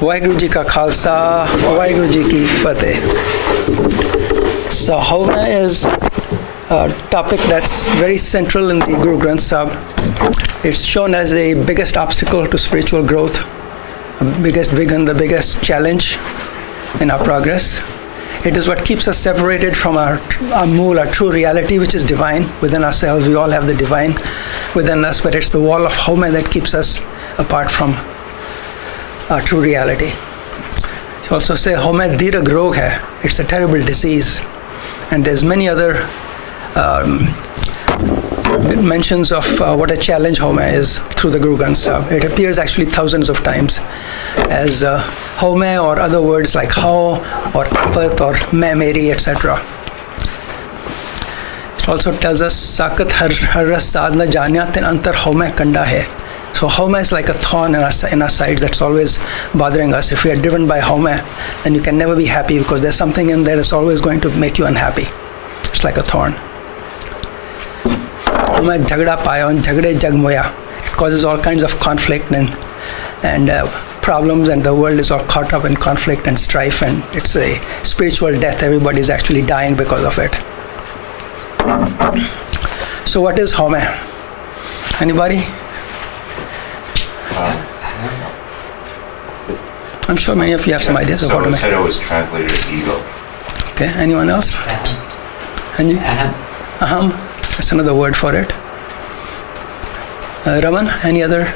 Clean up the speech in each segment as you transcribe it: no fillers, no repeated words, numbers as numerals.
Waheguru Ji Ka Khalsa, Waheguru Ji Ki Fateh. So Haumai is a topic that's very central in the Guru Granth Sahib. It's shown as the biggest obstacle to spiritual growth, the biggest vighan, the biggest challenge in our progress. It is what keeps us separated from our mool, our true reality, which is divine within ourselves. We all have the divine within us, but it's the wall of Haumai that keeps us apart from our true reality. You also say Haumai dirag rog hai. It's a terrible disease, and there's many other mentions of what a challenge Haumai is through the Guru Granth Sahib. It appears actually thousands of times as Haumai or other words like how or apat or main meri, etc. It also tells us sakat har ras sadna janya tin antar Haumai kanda hai. So Haumai is like a thorn in our sides that's always bothering us. If we are driven by Haumai, then you can never be happy because there's something in there that's always going to make you unhappy. It's like a thorn. Haumai jhagda payon, jhagde jag moya. It causes all kinds of conflict and problems, and the world is all caught up in conflict and strife, and it's a spiritual death. Everybody is actually dying because of it. So what is Haumai? Anybody? I'm sure many of you have some ideas of what Someone said it was translated as ego. Okay, anyone else? And you? Aham. That's another word for it. Raman, any other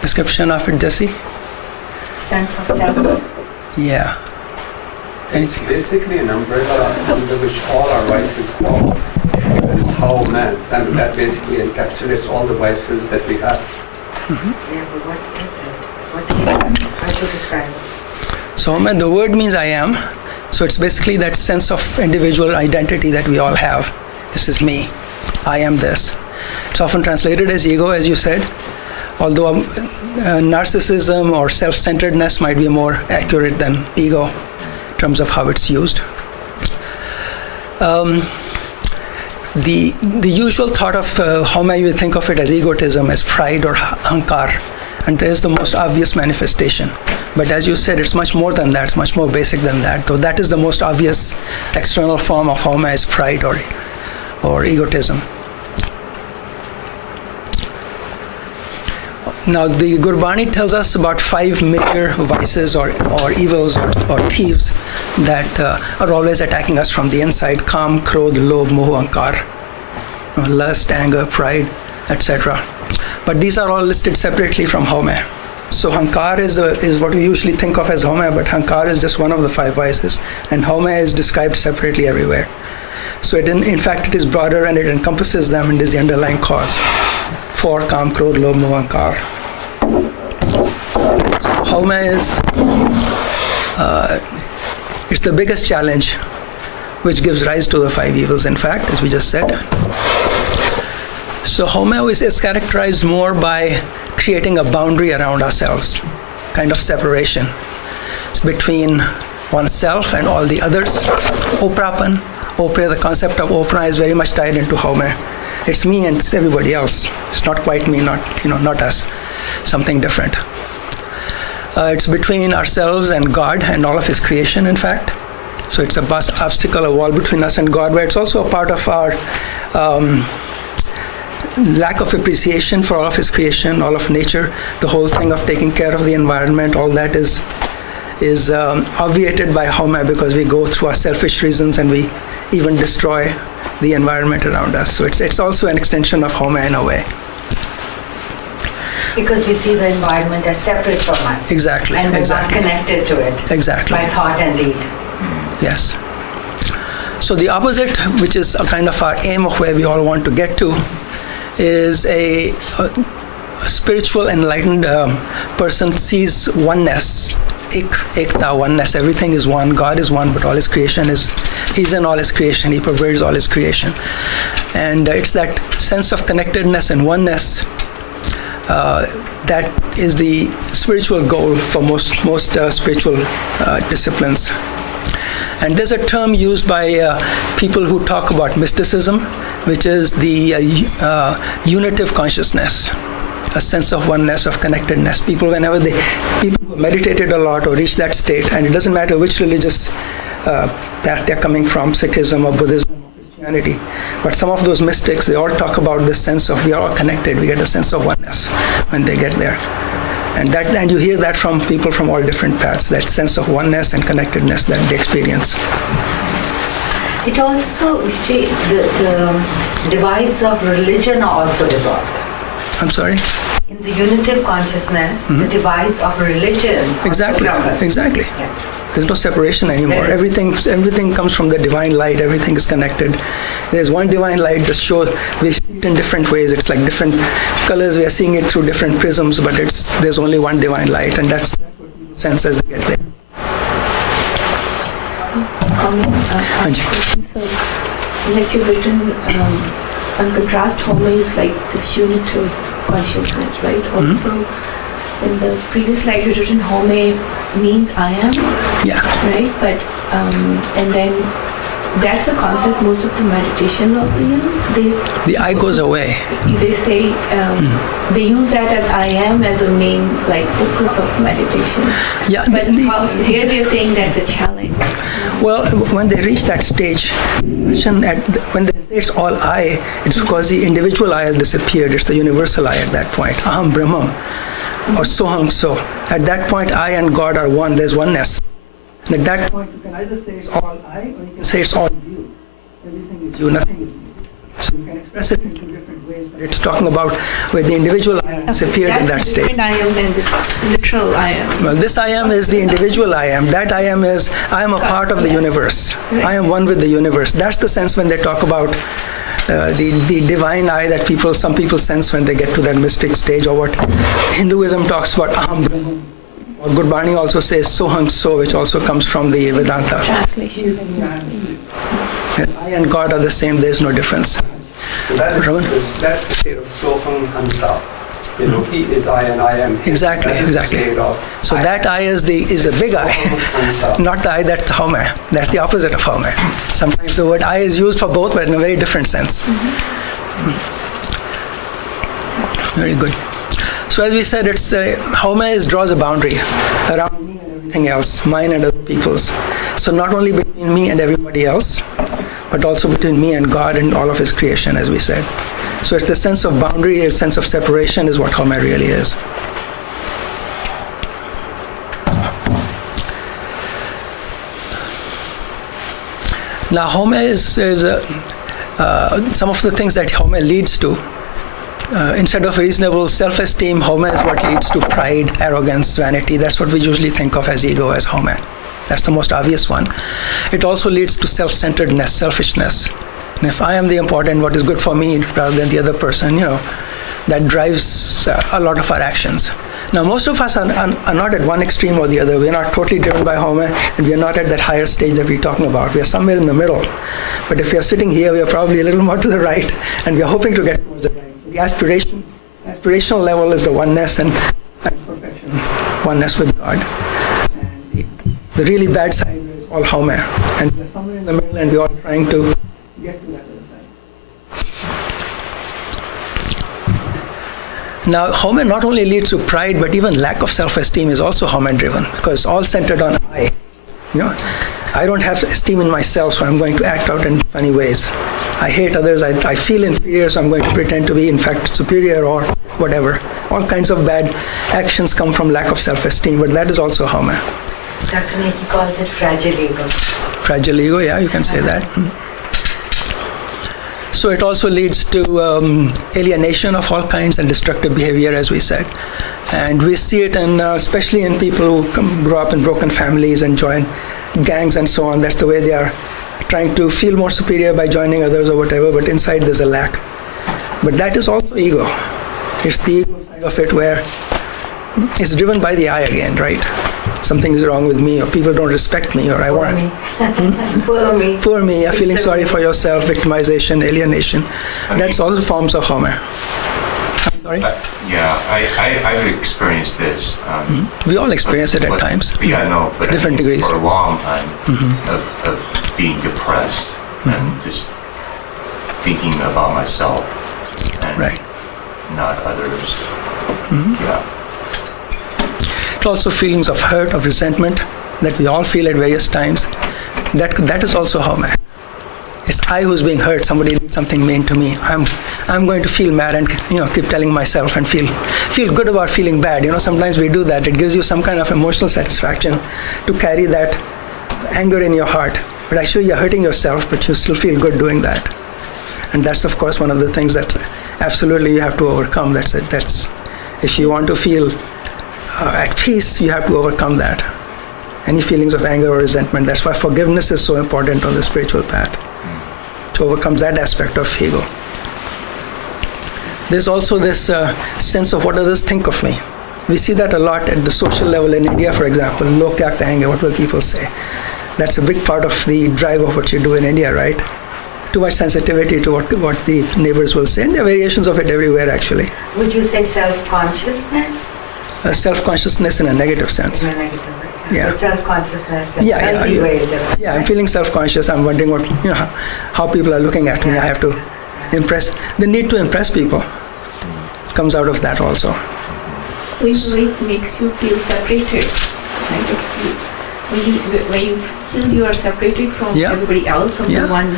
description of it, Jesse? Sense of self. Yeah. Anything? It's basically an umbrella under which all our vices fall. It's Haumai, and that basically encapsulates all the vices that we have. Mm-hmm. Yeah, but what is it? What is it? How do you describe it? So Haumai, the word means I am. So it's basically that sense of individual identity that we all have. This is me. I am this. It's often translated as ego, as you said, although narcissism or self-centeredness might be more accurate than ego in terms of how it's used. The usual thought of Haumai, you think of it as egotism, as pride or hankar, and it is the most obvious manifestation. But as you said, it's much more than that. It's much more basic than that. Though that is the most obvious external form of Haumai, is pride or egotism. Now, the Gurbani tells us about 5 major vices or evils or thieves that are always attacking us from the inside: kaam, krodh, lobh, mohan, hankar, lust, anger, pride, etc. But these are all listed separately from Haumai. So hankar is what we usually think of as Haumai, but hankar is just one of the 5 vices, and Haumai is described separately everywhere. So in fact it is broader and it encompasses them, and is the underlying cause for kaam, krodh, lobh, mohan, hankar. So Haumai is it's the biggest challenge which gives rise to the 5 evils, in fact, as we just said. So Haumai is characterized more by creating a boundary around ourselves, kind of separation. It's between oneself and all the others. Oprapan, the concept of opra is very much tied into Haumai. It's me and it's everybody else. It's not quite me, not us. Something different. It's between ourselves and God and all of His creation, in fact. So it's a obstacle, a wall between us and God, but it's also a part of our lack of appreciation for all of His creation, all of nature. The whole thing of taking care of the environment, all that is obviated by Haumai, because we go through our selfish reasons and we even destroy the environment around us. So it's also an extension of Haumai in a way. Because we see the environment as separate from us. Exactly. And we're not connected to it. Exactly. By thought and deed. Yes. So the opposite, which is a kind of our aim of where we all want to get to, is a spiritual, enlightened person sees oneness, ekta, oneness. Everything is one. God is one, but all His creation He's in all His creation. He pervades all His creation, and it's that sense of connectedness and oneness that is the spiritual goal for most spiritual disciplines. And there's a term used by people who talk about mysticism, which is the unitive consciousness. a sense of oneness, of connectedness. People who meditated a lot or reach that state, and it doesn't matter which religious path they're coming from, Sikhism or Buddhism or Christianity, but some of those mystics, they all talk about this sense of we are all connected. We get a sense of oneness when they get there. And you hear that from people from all different paths, that sense of oneness and connectedness that they experience. It also, Vijay, the divides of religion are also dissolved. I'm sorry? In the unitive consciousness, the divides of religion. Exactly. Yeah. There's no separation anymore. Everything comes from the divine light. Everything is connected. There's one divine light that shows we see it in different ways. It's like different colors. We are seeing it through different prisms, but there's only one divine light, and that's what people sense as they get there. Anji. So, like you've written, on contrast, Haumai is like this unitive consciousness, right? Also, in the previous slide you've written Haumai means I am, Yeah. right? But and then that's a concept most of the meditations also use. The I goes away. They say they use that as I am as a main like focus of meditation. Yeah. But here they're saying that's a challenge. Well, when they reach that stage, when they say it's all I, it's because the individual I has disappeared. It's the universal I at that point. Aham Brahmam, or Soham So. At that point, I and God are one. There's oneness. And at that point, you can either say it's all I, or you can say it's all you. Everything is you, nothing is you. So you can express it in two different ways, but it's talking about where the individual I disappeared in that state. Different I am than this literal I am. Well, this I am is the individual I am. That I am is, I am a part of the universe. I am one with the universe. That's the sense when they talk about the divine I that some people sense when they get to that mystic stage, or what Hinduism talks about Aham Brahman. Or Gurbani also says Soham So, which also comes from the Vedanta. Translation. I and God are the same, there is no difference. So that's the state of Soham Hansa. You know, he is I and I am. Exactly. So that I is the big I, not the I that's the Haumai. That's the opposite of Haumai. Sometimes the word I is used for both, but in a very different sense. Very good. So as we said, it's Haumai draws a boundary around me and everything else, mine and other people's. So not only between me and everybody else, but also between me and God and all of His creation, as we said. So it's the sense of boundary, a sense of separation is what Haumai really is. Now Haumai is some of the things that Haumai leads to. Instead of reasonable self-esteem, Haumai is what leads to pride, arrogance, vanity. That's what we usually think of as ego, as Haumai. That's the most obvious one. It also leads to self-centeredness, selfishness. And if I am the important, what is good for me rather than the other person, that drives a lot of our actions. Now, most of us are not at one extreme or the other. We're not totally driven by Haumai, and we're not at that higher stage that we're talking about. We're somewhere in the middle. But if we're sitting here, we're probably a little more to the right, and we're hoping to get towards the right. The aspirational level is the oneness and perfection, oneness with God. And the really bad side is all Haumai. And we're somewhere in the middle, and we're all trying to get to that other side. Now, Haumai not only leads to pride, but even lack of self-esteem is also Haumai driven, because it's all centered on I. I don't have esteem in myself, so I'm going to act out in funny ways. I hate others, I feel inferior, so I'm going to pretend to be in fact superior or whatever. All kinds of bad actions come from lack of self-esteem, but that is also Haumai. Dr. Neki calls it fragile ego. Fragile ego, yeah, you can say that. So it also leads to alienation of all kinds and destructive behavior, as we said. And we see it especially in people who grow up in broken families and join gangs and so on. That's the way they are trying to feel more superior by joining others or whatever, but inside there's a lack. But that is also ego. It's the ego side of it where it's driven by the I again, right? Something is wrong with me, or people don't respect me, or I want... Poor me. Poor me, yeah, feeling sorry for yourself, victimization, alienation. That's all forms of Haumai. I'm sorry? I've experienced this. We all experience it at times. Yeah, no, but different degrees. For a long time of being depressed and just thinking about myself. And right. not others. Yeah. It's also feelings of hurt, of resentment that we all feel at various times. That is also Haumai. It's I who's being hurt. Somebody did something mean to me. I'm going to feel mad and keep telling myself and feel good about feeling bad. Sometimes we do that. It gives you some kind of emotional satisfaction to carry that anger in your heart. But actually you're hurting yourself, but you still feel good doing that. And that's of course one of the things that absolutely you have to overcome. That's if you want to feel at peace, you have to overcome that. Any feelings of anger or resentment. That's why forgiveness is so important on the spiritual path, to overcome that aspect of ego. There's also this sense of what others think of me. We see that a lot at the social level in India, for example. Log kya kahenge, what will people say? That's a big part of the drive of what you do in India, right? Too much sensitivity to what the neighbors will say. And there are variations of it everywhere, actually. Would you say self-consciousness? Self-consciousness in a negative sense. In a negative way. Yeah. But self-consciousness in a healthy way is different. Yeah, I'm feeling self-conscious. I'm wondering how people are looking at me. I have to impress. The need to impress people comes out of that also. So in a way it makes you feel separated, right? When you feel you are separated from everybody else, from the one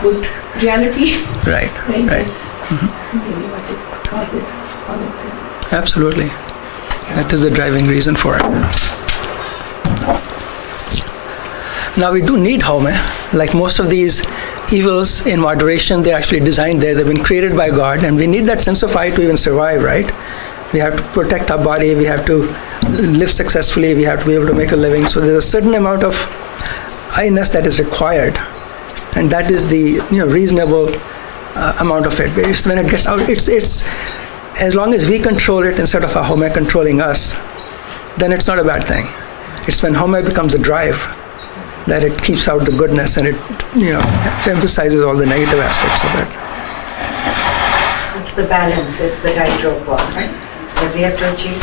good reality. Right. That's maybe what it causes all of this. Absolutely. That is the driving reason for it. Now we do need Haumai. Like most of these evils in moderation, they're actually designed there. They've been created by God, and we need that sense of I to even survive, right? We have to protect our body. We have to live successfully. We have to be able to make a living. So there's a certain amount of I-ness that is required, and that is the reasonable amount of it. It's when it gets out, it's as long as we control it instead of our Haumai controlling us, then it's not a bad thing. It's when Haumai becomes a drive that it keeps out the goodness and it emphasizes all the negative aspects of it. It's the balance, it's the tightrope walk, right? That we have to achieve.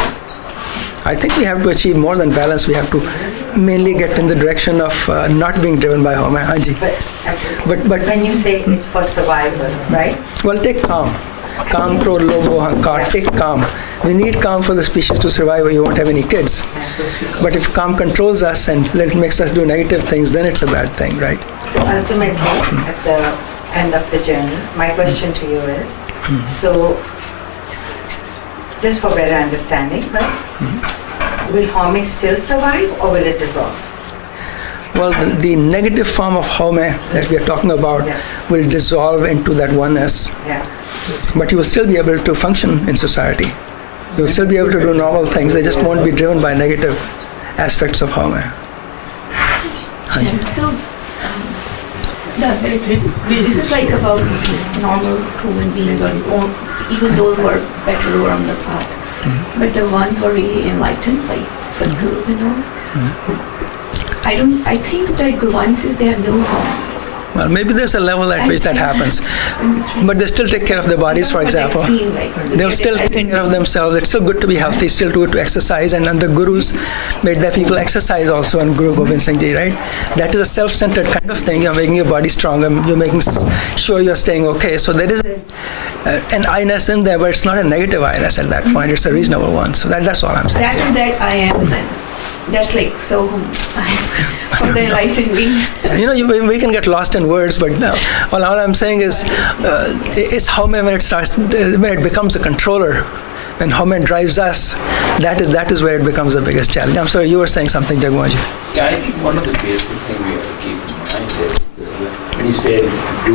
I think we have to achieve more than balance. We have to mainly get in the direction of not being driven by Haumai. Hanji. But when you say it's for survival, right? Well, take kaam. Kaam, krodh, lobh, ahankar. Take kaam. We need kaam for the species to survive, or you won't have any kids. But if kaam controls us and makes us do negative things, then it's a bad thing, right? So ultimately, at the end of the journey, my question to you is, so just for better understanding, right? Will Haumai still survive or will it dissolve? Well, the negative form of Haumai that we are talking about will dissolve into that oneness. Yeah. But you will still be able to function in society. You will still be able to do normal things. They just won't be driven by negative aspects of Haumai. So, this is like about normal human beings, or even those who are better who are on the path. But the ones who are really enlightened, like sadhgurus and all, I think that Gurbani says they have no harm. Well, maybe there's a level at which that happens. But they still take care of their bodies, for example. They'll still take care of themselves. It's still good to be healthy, still good to exercise. And the gurus made their people exercise also on Guru Gobind Singh Ji, right? That is a self-centered kind of thing. You're making your body stronger. You're making sure you're staying okay. So there is an I-ness in there, but it's not a negative I-ness at that point. It's a reasonable one. So that's all I'm saying. That's that I am then. That's like so from the enlightened beings. We can get lost in words, but all I'm saying is it's Haumai when it becomes a controller. When Haumai drives us, that is where it becomes the biggest challenge. I'm sorry, you were saying something, Jagmohanji. Yeah, I think one of the basic things we have to keep in mind is when you say do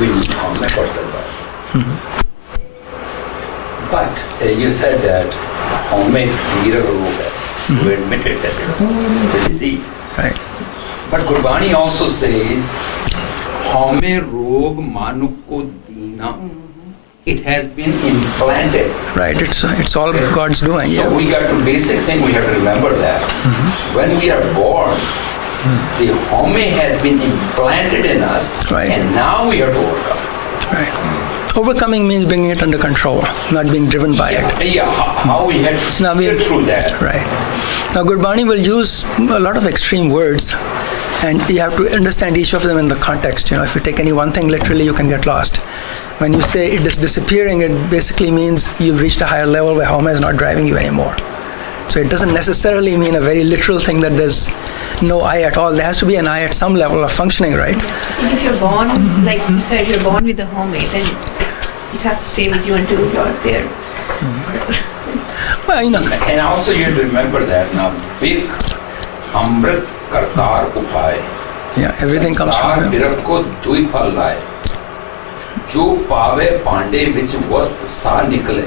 we need Haumai for survival. But you said that Haumai Meera Roga hai. You admitted that it's the disease. Right. But Gurbani also says Haumai Rog Manuk Ko Dina. It has been implanted. Right. It's all God's doing. So we got the basic thing we have to remember that when we are born, the Haumai has been implanted in us, and now we have to overcome. Right. Overcoming means bringing it under control, not being driven by it. Yeah, how we have to get through that. Right. Now, Gurbani will use a lot of extreme words, and you have to understand each of them in the context. If you take any one thing literally, you can get lost. When you say it is disappearing, it basically means you've reached a higher level where Haumai is not driving you anymore. So it doesn't necessarily mean a very literal thing that there's no I at all. There has to be an I at some level of functioning, right? If you're born, like you said, you're born with a Haumai, then it has to stay with you until you're there. Well, you know. And also you have to remember that now, Vik Amrit Kartar Upay. Yeah, everything comes from him. बिरख को दुई फल लाए जो पावे पांडे विच वस्त सा निकले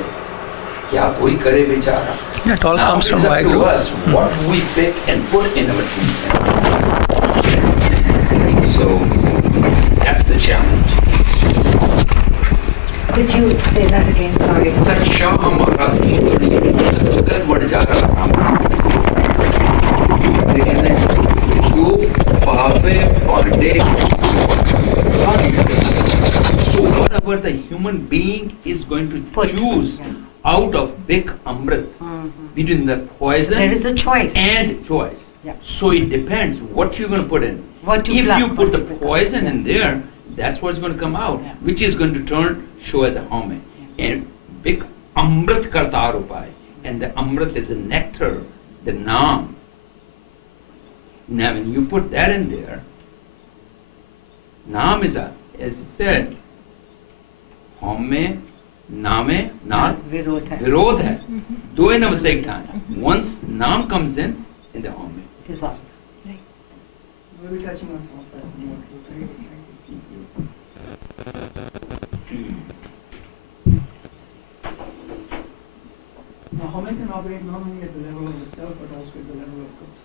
क्या कोई करे बेचारा. Yeah, it all Now comes from it's up to Vaheguru. us what we pick and put in our teeth. So that's the challenge. Could you say that again? Sorry. सच्चा हमारा गलत वर्ड जा रहा जो पावे पांडे सा निकले. So whatever the human being is going to choose out of big amrit between the poison There is a choice. and choice. Yeah. So it depends what you're going to put in. What to If plug, you what put to the pick up. poison in there, that's what's going to come out, Yeah. which is going to show as a Haumai. And big amrit kartar upay, and the amrit is the nectar, the naam. Now when you put that in there, naam is as it said, Haumai, Naame, Naam, Virodh hai. Virodh hai. Do in our sake time. Once Naam comes in the Haumai. Dissolves. We'll be touching on some of that more. Now, Haumai can operate not only at the level of the self, but also at the level of groups.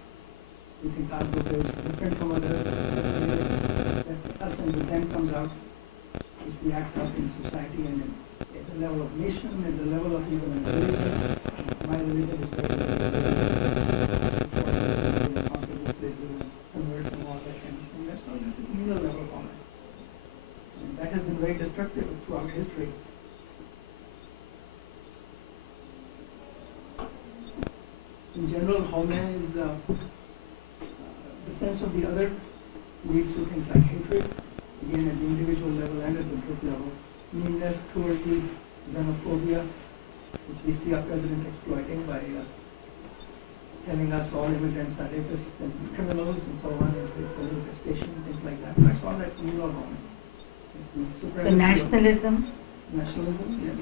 We think our group is different from others. That us and the them comes out if we act out in society and at the level of nation, at the level of even a religion. My religion is very convert from all that kind of thing. That's all. That's a communal level of Haumai. And that has been very destructive throughout history. In general, Haumai is the sense of the other leads to things like hatred, again at the individual level and at the group level, meanness, cruelty, xenophobia, which we see our president exploiting by telling us all immigrants are rapists and criminals and so on, and for infestation, things like that. That's all that communal Haumai. So nationalism. Nationalism, yes.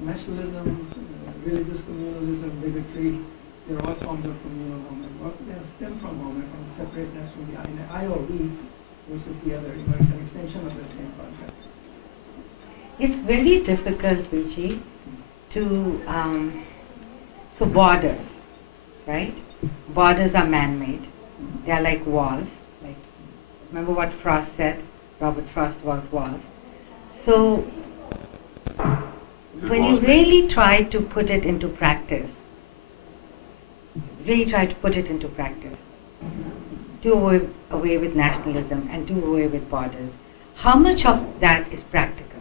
Nationalism, religious communalism, bigotry, they're all forms of communal Haumai. They stem from Haumai, from the separateness from the I or we versus the other. It's an extension of that same concept. It's very difficult, Vichi, to, so borders, right? Borders are man-made. They are like walls. Like, remember what Frost said, Robert Frost about walls. So, when you really try to put it into practice, do away with nationalism and do away with borders, how much of that is practical?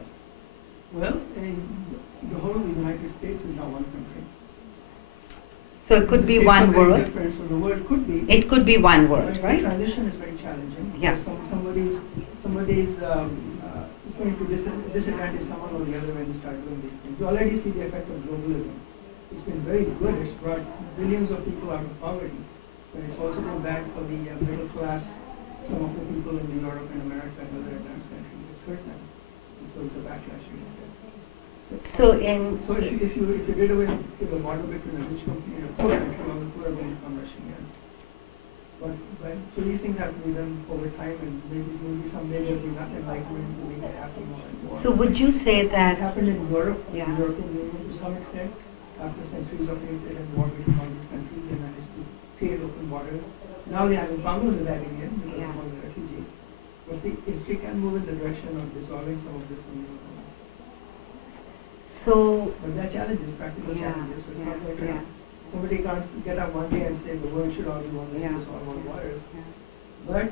Well, the whole of the United States is now one country. So it could The be states one are very word. different, so the word could be. It could be one But word, the right? transition is very challenging. Yeah. Somebody's going to disadvantage someone or the other when you start doing these things. You already see the effect of globalism. It's been very good. It's brought billions of people out of poverty, but it's also been bad for the middle class, some of the people in Europe and America and other advanced countries. It's hurt them. And so it's a backlash we get. So So if you did away with the model between a rich company and a poor country, all the poor are going to come rushing in. But so these things have to be done over time, and maybe someday there'll be enough enlightenment to make it happen more and more. So would you say It that, happened in Europe, Yeah. the European Union to some extent, after centuries of hatred and war between all these countries, they managed to create open borders. Now they have problems with that again because Yeah. of all the refugees. But see, if we can move in the direction of dissolving some of this communal Haumai. so, But there are challenges, practical Yeah, challenges. So it's not like yeah. somebody can't get up one day and say the world should all be one, let's Yeah. dissolve all waters. Yeah. But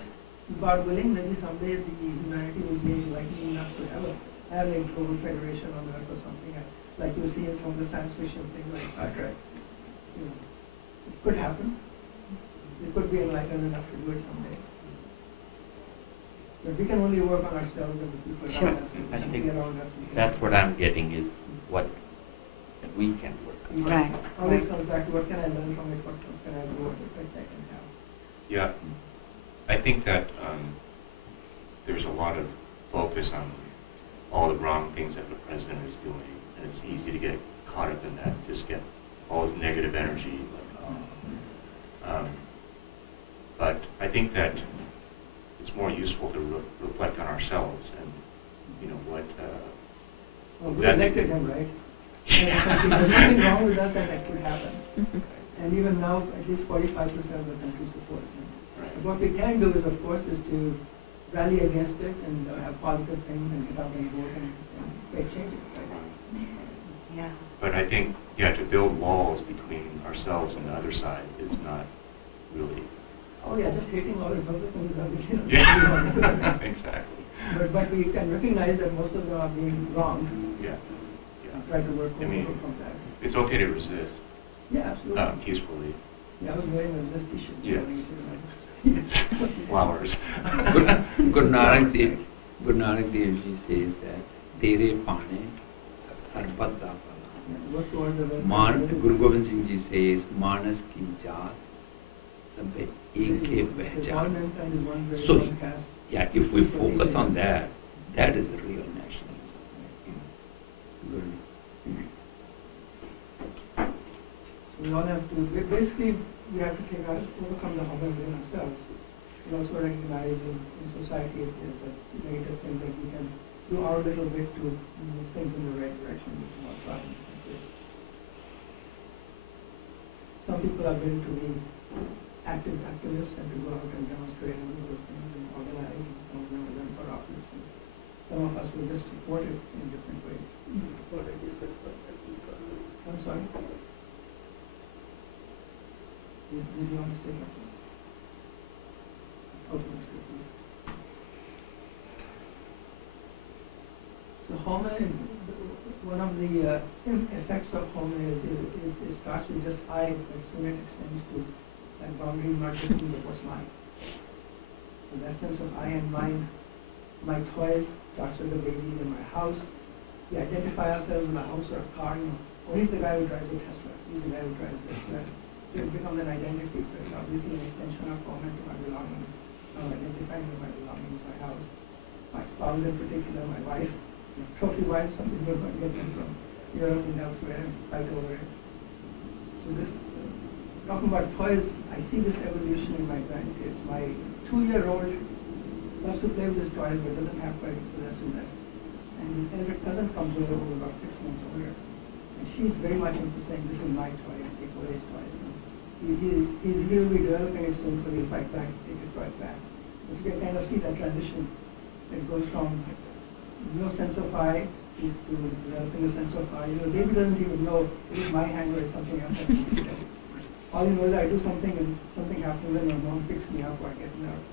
God willing, maybe someday the humanity will be likely enough to have a global federation on Earth or something, like you see as from the science fiction thing like Star Trek. You know, it could happen. They could be enlightened enough to do it someday. But we can only work on ourselves and the people Sure. around us. I and think people around us. that's what I'm getting is what we can work on. Right. Always comes back to what can I learn from it, what can I do, what effect I can have. Yeah, I think that there's a lot of focus on all the wrong things that the president is doing, and it's easy to get caught up in that, just get all this negative energy. But I think that it's more useful to reflect on ourselves and, you know, what. Well, we that- elected him, right? And if there's something wrong with us, then that could happen. And even now, at least 45% of the country supports him. Right. But what we can do is, of course, is to rally against it and have positive things and get out and vote and make changes. Right? Yeah. But I think, yeah, to build walls between ourselves and the other side is not really. Oh yeah, just hating all Republicans is obviously not Yeah, exactly. But we can recognize that most of them are being wrong Yeah, and try to work I over mean, from that. it's okay to resist Yeah, absolutely. peacefully. Yeah, I was wearing a resist t-shirt. Yes. Flowers. Guru Nanak Dev Ji says that Tere Pane Sarbat Da Pala. Work towards the Guru Gobind Singh Ji says Manas Ki Jaat Sabbe Ek Ke All Pehchan. mankind is one very So, one caste. yeah, if we focus on that, that is the real nationalism. Good. We all have to, basically, we have to overcome the Haumai within ourselves. We also recognize in society if there's a negative thing that we can do our little bit to move things in the right direction. Some people are willing to be active activists and to go out and demonstrate and do those things and organize, and some of them are run for office. And some of us will just support it in different ways. I'm sorry? Did you want to say something? Okay, excuse me. So Haumai, one of the effects of Haumai is starts with just I, but soon it extends to that boundary not between the first line. So that sense of I and mine, my toys starts with the baby in my house. We identify ourselves in a house or a car. You know, oh, he's the guy who drives the Tesla. He's the guy who drives the Tesla. So it becomes an identity. So it's obviously an extension of Haumai to my belongings. I'm identifying with my belongings, my house, my spouse in particular, my wife. Trophy wife, something we're going to get them from Europe and elsewhere and fight over it. So this, talking about toys, I see this evolution in my grandkids. My 2-year-old loves to play with his toys but doesn't have quite possessiveness. And his elder cousin comes over who's about 6 months older. And she's very much into saying, this is my toy, and take away his toys. He will be developing it soon, so he'll fight back, take his toys back. But you can kind of see that transition that goes from no sense of I to developing a sense of I. You know, baby doesn't even know it is my hand or it's something else. All he knows is I do something and something happens and my mom picks me up or I get nerve.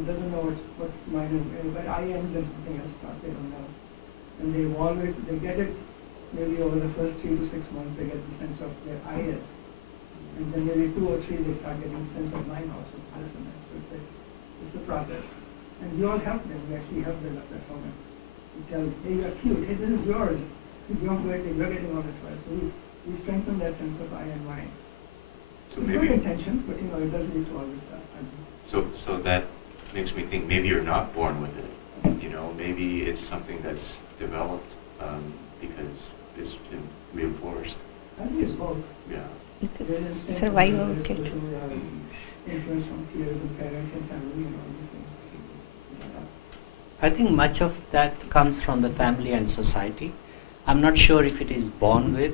He doesn't know what's mine, but I ends and something else starts, they don't know. And they evolve it, they get it maybe over the first 3 to 6 months, they get the sense of their I is. And then maybe 2 or 3 they start getting a sense of mine also, possessiveness. So it's a process. And we all help them, we actually help them at that moment. We tell them, hey, you're cute, hey, this is yours. You're getting all the toys. So we strengthen that sense of I and mine. So With maybe. good intentions, but you know, it does lead to all this stuff. So that makes me think maybe you're not born with it. You know, maybe it's something that's developed because it's been reinforced. I think it's both. Yeah. It's There is a instinct survival and there kit. is social, influence from peers and parents and family and all these things. I think much of that comes from the family and society. I'm not sure if it is born with,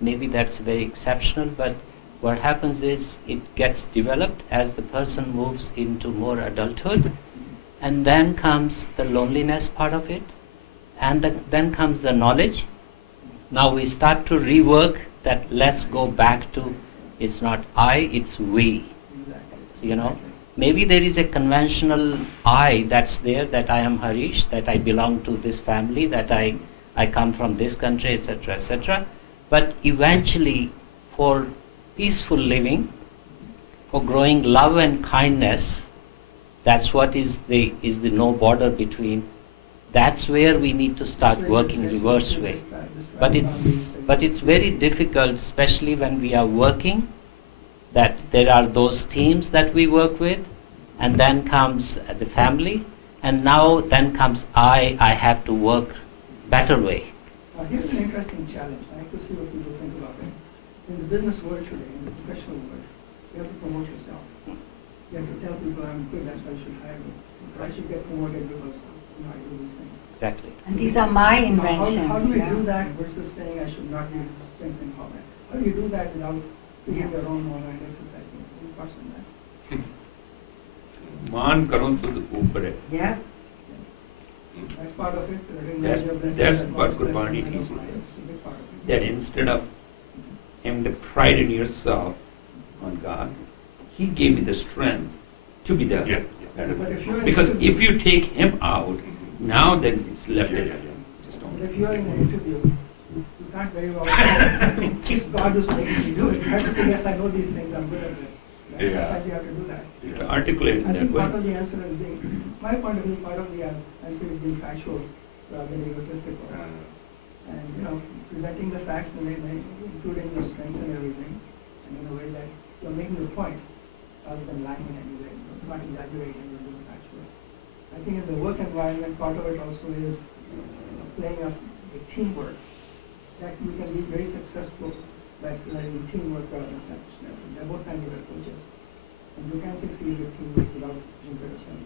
maybe that's very exceptional, but what happens is it gets developed as the person moves into more adulthood, and then comes the loneliness part of it, and then comes the knowledge. Now we start to rework that, let's go back to, it's not I, it's we. Exactly. So, you know, maybe there is a conventional I that's there, that I am Harish, that I belong to this family, that I come from this country, etc., etc. But eventually, for peaceful living, for growing love and kindness, That's what is the no border between. That's where we need to start working reverse way. But it's very difficult, especially when we are working, that there are those teams that we work with, and then comes the family, and now then comes I have to work better way. Here's an interesting challenge. I like to see what people think about it. In the business world today, in the professional world, you have to promote yourself. You have to tell people I'm good, that's why you should hire me. I should get promoted because I do these things. Exactly. And these are my Now, inventions. how do we yeah. do that versus saying I should not use strength and power? How do you do that without doing your own Mohan exercising? Any thoughts on that? मान करो तो ऊपर है. Yeah. That's part of it. That's what Gurbani teaches. That instead of having the pride in yourself on God, He gave you the strength to be there. Yeah. Because if you take Him out, now then it's left as just But if you're in an interview, you can't very well say, it's God who's making you do it. You have to say, yes, I know these things, I'm good at this. Right? Yeah. Sometimes you have to do that. to articulate in I that think part way. of the answer is being, my point of view, part of the answer is being factual rather than egotistical. And, presenting the facts in a way, including your strengths and everything, and in a way that you're making your point rather than lying in any way, not exaggerating, you're being factual. I think in the work environment, part of it also is playing up the teamwork. That you can be very successful by exercising teamwork rather than selfishness. And they're both kinds of approaches. And you can succeed with teamwork without comparison.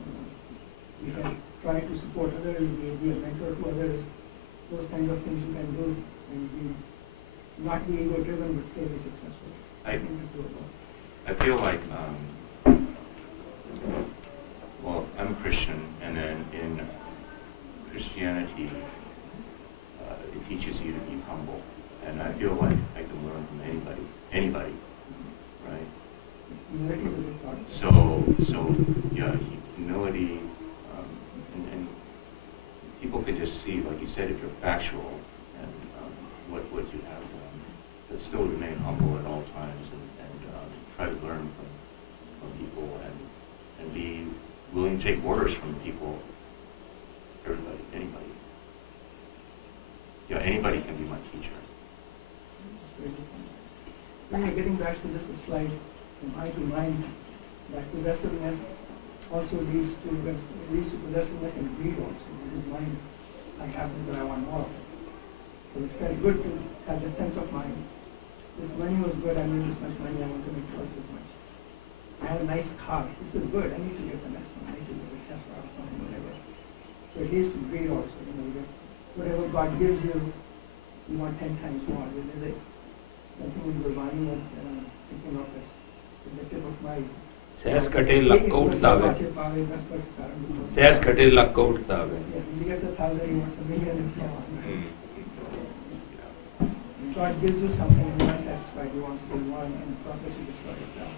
You can try to support others, be a mentor to others. Those kinds of things you can do and not be ego-driven but clearly successful. I think it's doable. I feel like, well, I'm a Christian, and then in Christianity, it teaches you to be humble, and I feel like I can learn from anybody, right? Humility is a big part. So yeah, humility, and people can just see, like you said, if you're factual and what you have done, but still remain humble at all times and try to learn from people and be willing to take orders from people, everybody, anybody. Yeah, anybody can be my teacher. Getting back to this slide, from eye to mind, that possessiveness also leads to possessiveness and greed also. It is mine, I have it, but I want more of it. So it felt good to have the sense of mind. This money was good, I made this much money, I want to make twice as much. I have a nice car, this is good, I need to get the next one, I need to get a Tesla or something, whatever. So it leads to greed also, that whatever God gives you, you want 10 times more. There is something in Gurbani that thinking of this, the tip of my सहस कटे luck को उठता है. सहस कटे luck को उठता है. He gets 1,000, he wants 1,000,000 and so on. God gives you something and you're not satisfied, you want still more, and in the process you destroy yourself.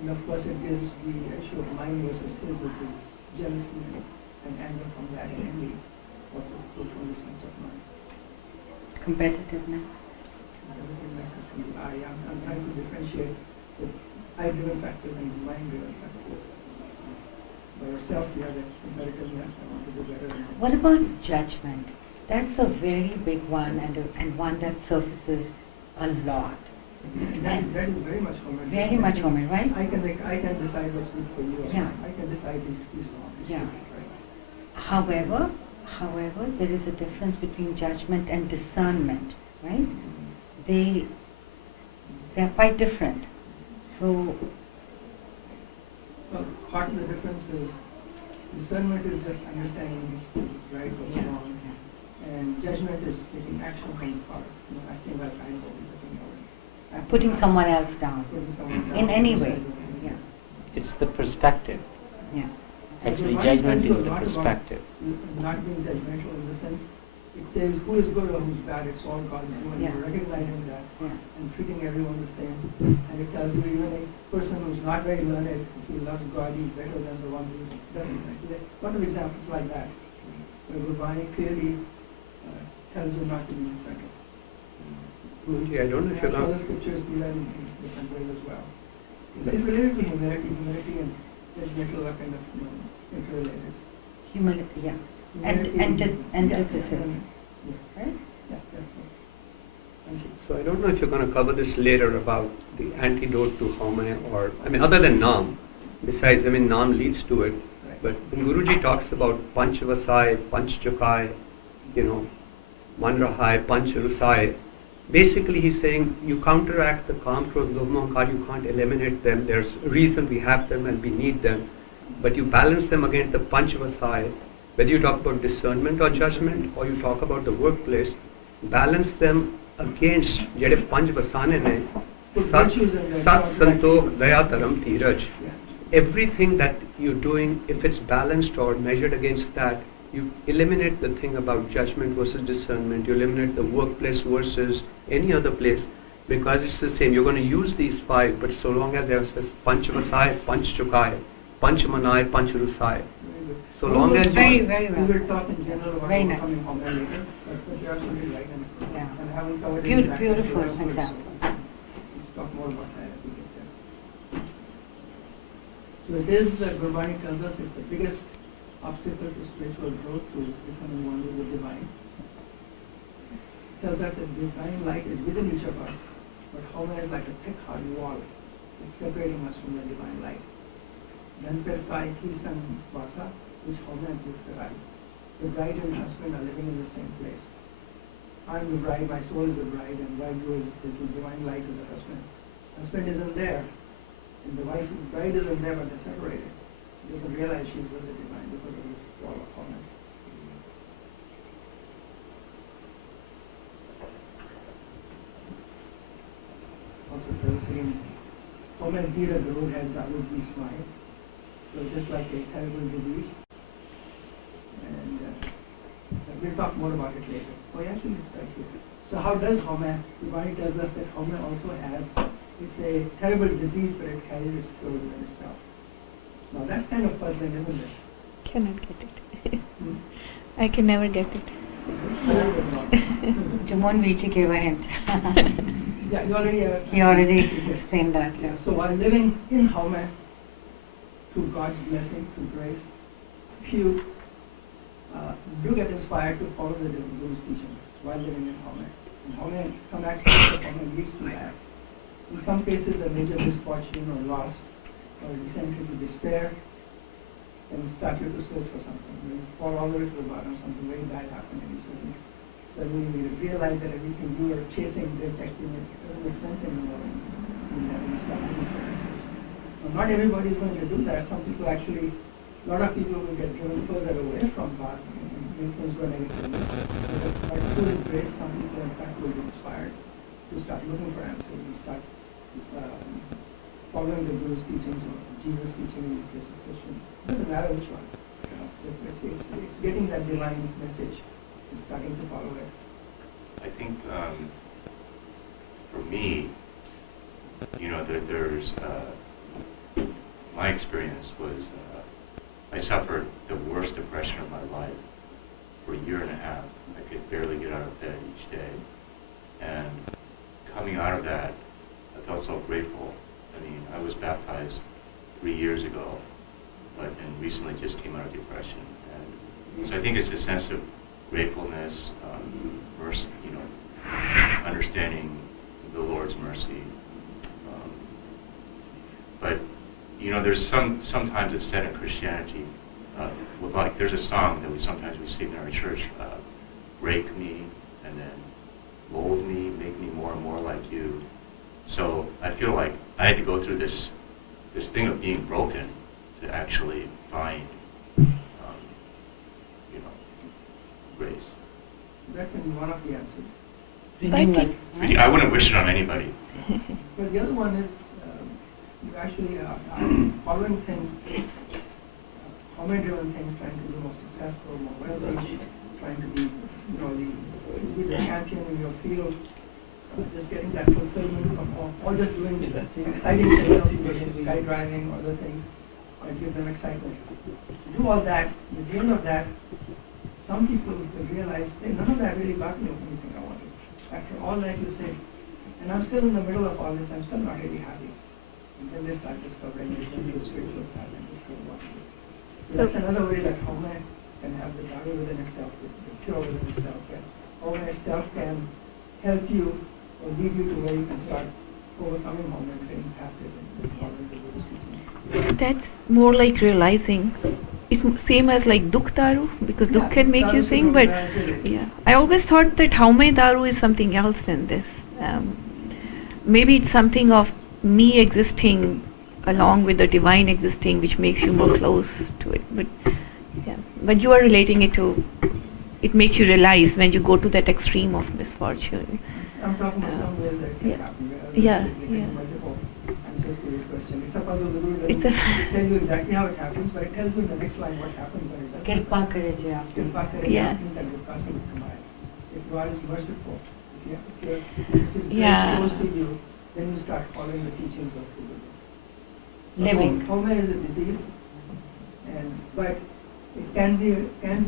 And of course it gives the issue of mine versus his, which is jealousy and anger from that and envy, what to put from the sense of mind. Competitiveness. I'm trying to differentiate the I-driven factors and the mind-driven factors. By yourself, you have that competitiveness, I want to do better. What about judgment? That's a very big one and one that surfaces a lot. That is very much Homer. Very much Homer, right? I can decide what's good for you. Yeah. I can decide these wrong. Yeah. Right. However, there is a difference between judgment and discernment, right? They're quite different. So, Well, part of the difference is discernment is just understanding these things, right or Yeah. wrong, and judgment is taking action from the part, acting like I know, putting someone else down putting someone in down, any way. deciding. Yeah, It's the perspective. yeah. Actually, Gurbani judgment tells is you a the lot about perspective. Not being judgmental in the sense, it says who is good or who's bad, it's all God's doing. Yeah. Recognizing that Yeah. and treating everyone the same. And it tells you even a person who's not very learned, if he loves God, he's better than the one who doesn't. A lot of examples like that, where Gurbani clearly tells you not to be judgmental. I don't know if Other scriptures do that in different ways as well. It's related to humility and judgmental are kind of interrelated. Humility, yeah. Humility Antithesis. Yeah. Right? Yeah, definitely. Thank you. So I don't know if you're going to cover this later about the antidote to Haumai or, I mean, other than Naam, besides, I mean, Naam leads to it, Right. but when Guruji talks about Panch Vasai, Panch Chukai, Man Rahai, Panch Rusai, basically he's saying you counteract the kaam, krodh, lobh, ahankar, you can't eliminate them. There's a reason we have them and we need them, but you balance them against the Panch Vasai. Whether you talk about discernment or judgment, or you talk about the workplace, balance them against ਜਿਹੜੇ ਪੰਜ ਵਸਾਨੇ ਨੇ ਸਤ ਸੰਤੋਖ ਦਇਆ ਧਰਮ ਧੀਰਜ. Everything that you're doing, if it's balanced or measured against that, you eliminate the thing about judgment versus discernment, you eliminate the workplace versus any other place, because it's the same. You're going to use these five, but so long as there's Panch Vasai, Panch Chukai, Panch Manai, Panch Rusai. So long as Very, you... very We well. will talk in general about Very nice. overcoming Haumai later, but you're absolutely right. Yeah. And haven't covered it in that Beautiful particular verse. example. Let's talk more about that as we get there. So it is, Gurbani tells us, it's the biggest obstacle to spiritual growth, to becoming one with the divine. It tells us that the divine light is within each of us, but Haumai is like a thick, hard wall that's separating us from the divine light. Then Perkai Kisan Vasa, which Haumai Purkai. The bride and husband are living in the same place. I'm the bride, my soul is the bride, and bridegroom is the divine light of the husband. Husband isn't there, and the bride isn't there, but they're separated. She doesn't realize she's with the divine because of this wall of Haumai. Also, for the same, Haumai Dira, the road has that would be smile. So just like a terrible disease. And we'll talk more about it later. Oh, yeah, actually, it's right here. So how does Haumai, Gurbani tells us that Haumai also has, it's a terrible disease, but it carries its cure within itself. Now that's kind of puzzling, isn't it? Cannot get it. Hmm? I can never get it. Jamon Vichi gave a hint. Yeah, you already He already explained that. Yeah, so while living in Haumai, through God's blessing, through grace, if you do get inspired to follow the Guru's teaching while living in Haumai. And Haumai, some aspects of Haumai leads to that. In some cases, a major misfortune or loss or descent into despair can start you to search for something. You fall all the way to the bottom, something very bad happened, and you suddenly you realize that everything you were chasing didn't actually doesn't make sense anymore. And you start looking for answers. Now, not everybody is going to do that. Some people actually, a lot of people will get driven further away from God and make things go negatively. But through His grace, some people in fact will be inspired to start looking for answers and start following the Guru's teachings or Jesus' teaching in the case of Christians. It doesn't matter which one. It's getting that divine message and starting to follow it. I think for me, there's my experience was I suffered the worst depression of my life for a year and a half. I could barely get out of bed each day. And coming out of that, I felt so grateful. I mean, I was baptized 3 years ago, and recently just came out of depression. And so I think it's a sense of gratefulness, mercy, understanding the Lord's mercy. But there's sometimes it's said in Christianity, like there's a song that we sometimes sing in our church, break me and then mold me, make me more and more like you. So I feel like I had to go through this thing of being broken to actually find, grace. That can be one of the answers. Renewal. I wouldn't wish it on anybody. But the other one is you actually following things, Haumai-driven things, trying to be more successful, more wealthy, trying to be, the champion in your field, just getting that fulfillment from all just doing the exciting things, skydiving, other things that give them excitement. To do all that, at the end of that, some people will realize, hey, none of that really got me anything I wanted. After all that you say, and I'm still in the middle of all this, I'm still not really happy. And then they start discovering it into the spiritual path and discover what it is. So that's another way that Haumai can have the daru within itself, the pure within itself. And Haumai itself can help you or lead you to where you can start overcoming Haumai and getting past it and following the Buddhist teaching. That's more like realizing. It's same as like dukh daru, because dukh can make you think, but yeah. I always thought that Haumai daru is something else than this. Maybe it's something of me existing along with the divine existing, which makes you more close to it. But yeah, but you are relating it to. It makes you realize when you go to that extreme of misfortune. I'm talking about some ways that can yeah. happen. Yeah, yeah. Multiple answers to this question. It's a puzzle. The Guru It's doesn't tell you exactly how it happens, but it tells you in the next line what happens when it doesn't. Kirpa kare je aapne. Kirpa kare Yeah. aapne that will cause you to come out. If God is merciful, if His grace Yeah. flows to you, then you start following the teachings of the Guru. Living. Haumai is a disease, but it can be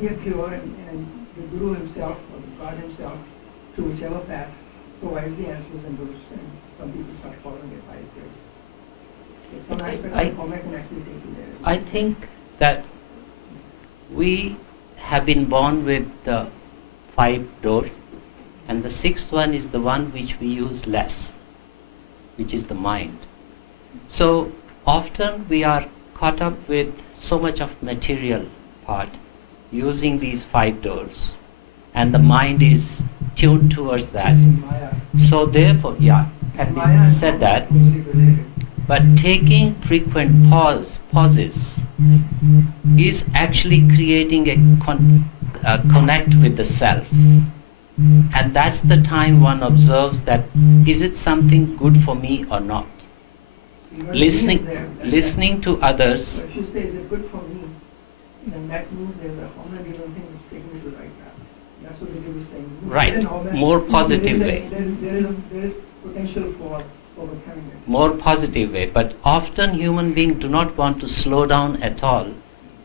a cure, and the Guru himself or God himself, through whichever path, provides the answers, and some people start following it by His grace. So some aspect of Haumai can actually take you there. I think that we have been born with the 5 doors, and the 6th one is the one which we use less, which is the mind. So often we are caught up with so much of material part using these 5 doors, and the mind is tuned towards that. Maya. So therefore, yeah, can Maya be and said Haumai that. are closely related. But taking frequent pauses is actually creating a connect with the self. And that's the time one observes that, is it something good for me or not? You know, Listening, there, listening to others. So if you say, is it good for me, then that means there's a Haumai driven thing that's taking me to the right path. That's what the Guru is saying. Right, Within Haumai, more positive there way. There is potential for overcoming it. More positive way, but often human beings do not want to slow down at all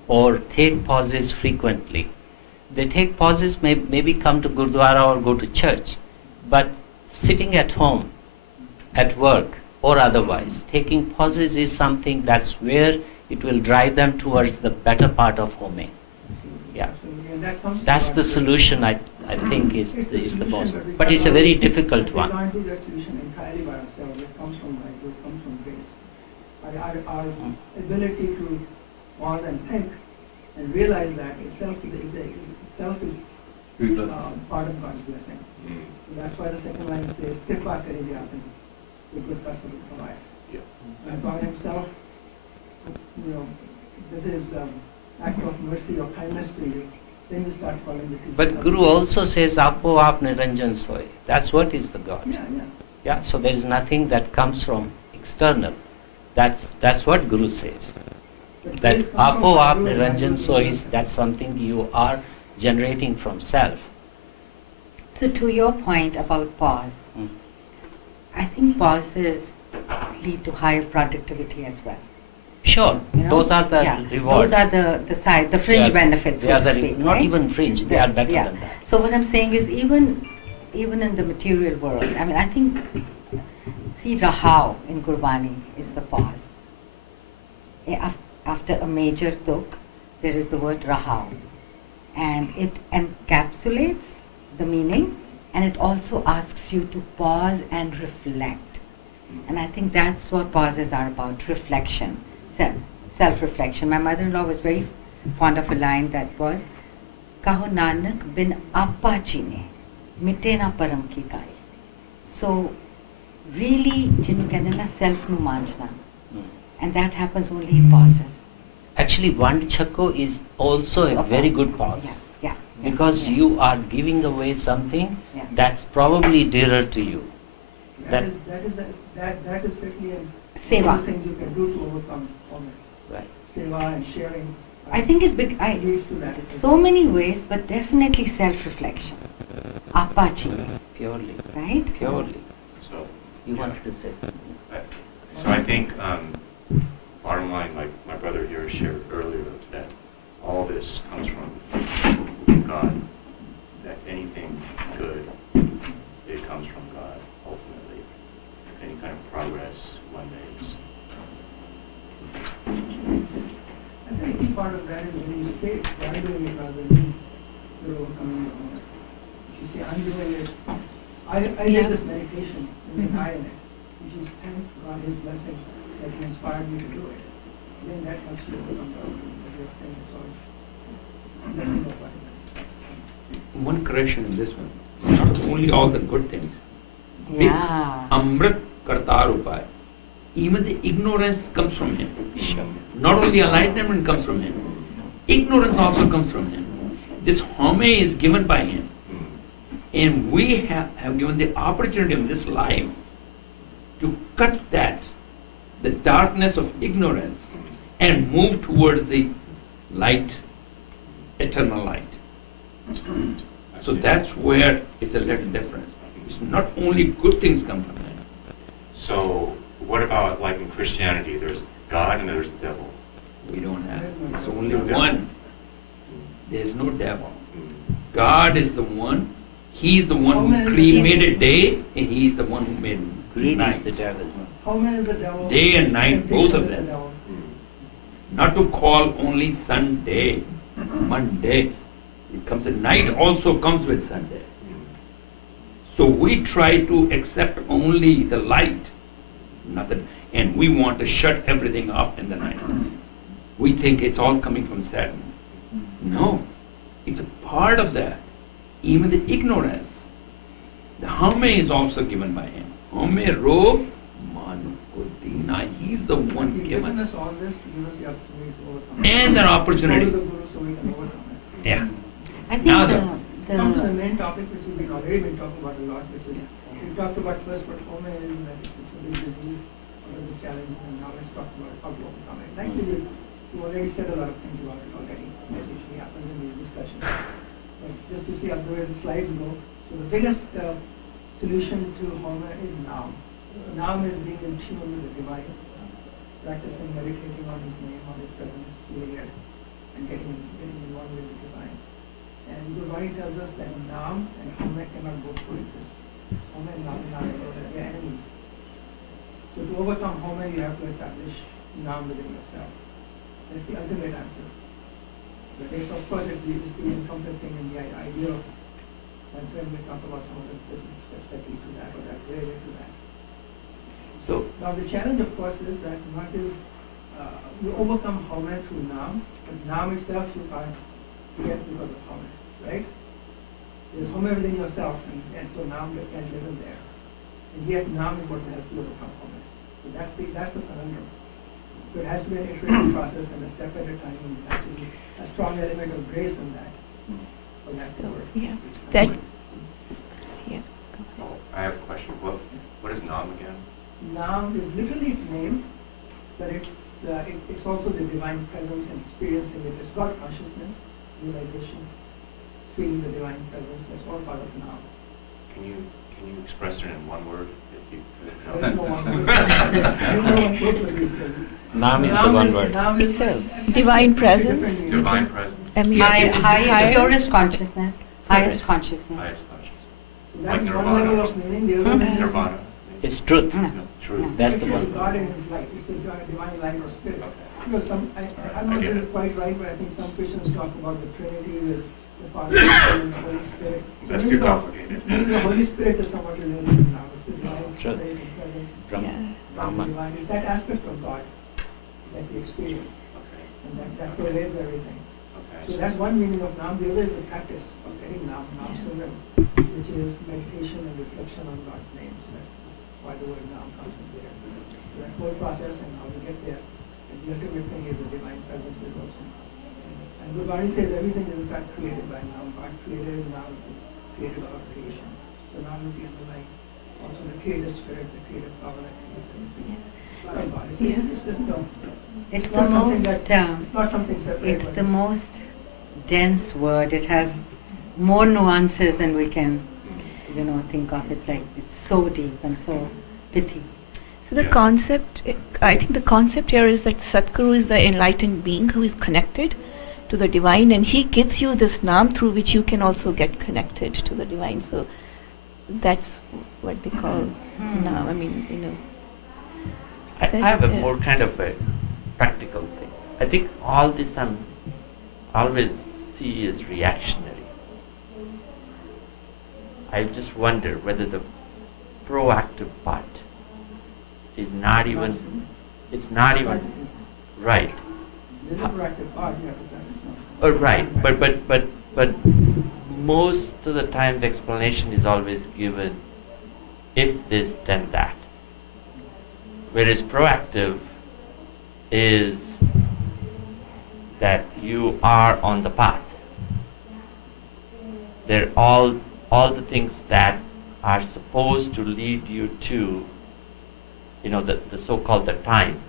or take pauses frequently. They take pauses, maybe come to Gurdwara or go to church, but sitting at home, at work or otherwise, taking pauses is something that's where it will drive them towards the better part of Haumai. Yeah. Absolutely. And that comes That's from the God. solution I think is It's the solution, most, we but it's a can't very do- difficult We one. can't do that solution entirely by ourselves. It comes from life, it comes from grace. Our ability to pause and think and realize that itself is part of God's blessing. And that's why the second line says, Kirpa kare je aapne, it will cause you to come out. And God himself, this is act of mercy or kindness to you. Then you start following the teaching. But Guru also says, Apo aap niranjan soy. That's what is the God. Yeah. Yeah, so there is nothing that comes from external. That's what Guru says. But That grace comes from Apo aap Guru and niranjan Guru soy is is, that's something you are generating from self. So to your point about pause, Mm. I think pauses lead to higher productivity as well. Sure, You know? those are the Yeah, rewards. Those are the fringe benefits, They so are to the speak. not right? even fringe, they are better Yeah. than that. So what I'm saying is even in the material world, I mean, I think, see, rahau in Gurbani is the pause. After a major dukh, there is the word rahau. And it encapsulates the meaning, and it also asks you to pause and reflect. And I think that's what pauses are about, reflection, self-reflection. My mother-in-law was very fond of a line that was, Kaho Nanak bin appa chine, mite na param ki kai. So, really, jinu kehte na self nu manjna. And that happens only in pauses. Actually, Vand Chakko is also So a very good pause. Yeah. Because yeah. you are giving away something Yeah. that's probably dearer to you. That is certainly a Seva. thing you can do to overcome Haumai. Right. Seva and sharing. I think it leads to that. so many ways, but definitely self-reflection. Appa chine, Purely. right? Purely. So, You yeah. wanted to say something? So I think, bottom line, like my brother here shared earlier, that all this comes from God. That anything good, it comes from God, ultimately. Any kind of progress one makes that is when you say it, I'm doing it rather than you're overcoming your own. If you say I'm doing it, I did this meditation, there's an I in it, which is thank God His blessing that He inspired me to do it. Then that helps you overcome problems that you're saying it's all blessing of life. One correction in this one. It's not only all the good things. Yeah. Amrit kartar upay. Even the ignorance comes from him. Not only enlightenment comes from him, ignorance also comes from him. This Haumai is given by him. And we have given the opportunity in this life to cut that, the darkness of ignorance, and move towards the light, eternal light. So that's where it's a little difference. It's not only good things come from him. So what about, like in Christianity, there's God and there's the devil? We don't have. It's only one. There's no devil. God is the one. He's the one who made a day, and He's the one who made Greed night. is the devil. Haumai is the devil. Day and night, both of Ambition is the them. devil. Not to call only Sunday, Monday. It comes at night also comes with Sunday. So we try to accept only the light, nothing, and we want to shut everything off in the night. We think it's all coming from Saturn. No, it's a part of that. Even the ignorance. The Haumai is also given by him. Haumai ro manu kudina. He's the one He's given given. us all this to give us the opportunity to overcome it. And an opportunity. Follow the Guru so we can overcome it. Yeah. I think Now Come to the main topic which we've already been talking about a lot, which is, we talked about first what Haumai is, that it's a big disease, what are the challenges, and now let's talk about how to overcome it. And actually, you already said a lot of things about it already, that usually happens in these discussions. But just to see how the way the slides go, so the biggest solution to Haumai is Naam. Naam is being in tune with the divine, practicing meditating on His name, on His presence, feeling it, and getting involved with the divine. And Gurbani tells us that Naam and Haumai cannot both coexist. Haumai and Naam are they're enemies. So to overcome Haumai, you have to establish Naam within yourself. That's the ultimate answer. But it's, of course, it's the encompassing in the idea of, and so we talk about some of the specific steps that lead to that or that relate to that. So Now the challenge, of course, is that what is, you overcome Haumai through Naam, but Naam itself you can't get because of Haumai, right? There's Haumai within yourself, and so Naam can't live in there. And yet Naam is what will help you overcome Haumai. So that's the conundrum. So it has to be an iterative process and a step at a time, and there has to be a strong element of grace in that for that to work. Yeah. That. Yeah. Oh, I have a question. What is Naam again? Naam is literally its name, but it's also the divine presence and experiencing it. It's God consciousness, realization, feeling the divine presence. That's all part of Naam. Can you express it in one word? If you could? There is no one word. There is no one word for these things. Naam is the one word. Naam is Divine presence. Divine presence. I mean, High, purest consciousness, highest consciousness. Highest consciousness. That's Like one level of meaning. The other one is Nirvana. It's truth. Mm. True. That's the it's one. God in His light. It's the divine light or spirit. Because I'm not really quite right, but I think some Christians talk about the Trinity with the Father, the Son, and the Holy Spirit. So That's maybe too complicated. Maybe the Holy Spirit is somewhat related to now. It's the divine Truth. spirit and presence. Brahma. Yeah. Brahman. Divine. It's that aspect of God that we experience, Okay. and that pervades everything. Okay. So that's one meaning of Naam. The other is the practice of getting Naam Simran, which is meditation and reflection on God's name. So that's why the word Naam comes from there. So that whole process and how we get there. And the ultimate thing is the divine presence is also Naam. And Gurbani says everything is in fact created by Naam. God created Naam, created our creation. So Naam is the underlying, also the creative spirit, the creative power that creates everything. God of God. It's the not something most, that's- it's not something separate. it's but the most dense word. It has more nuances than we can, think of. It's like, it's so deep and so pithy. So the Yeah. concept, I think the concept here is that Satguru is the enlightened being who is connected to the divine, and he gives you this Naam through which you can also get connected to the divine. So that's what they call Naam. I mean, I have a more kind of a practical thing. I think all this I'm always see as reactionary. I just wonder whether the proactive part is not even, it's not even right. The interactive part, yeah, but that is not. Oh, right, but most of the time the explanation is always given if this then that. Whereas proactive is that you are on the path. They're all the things that are supposed to lead you to, the so-called the time.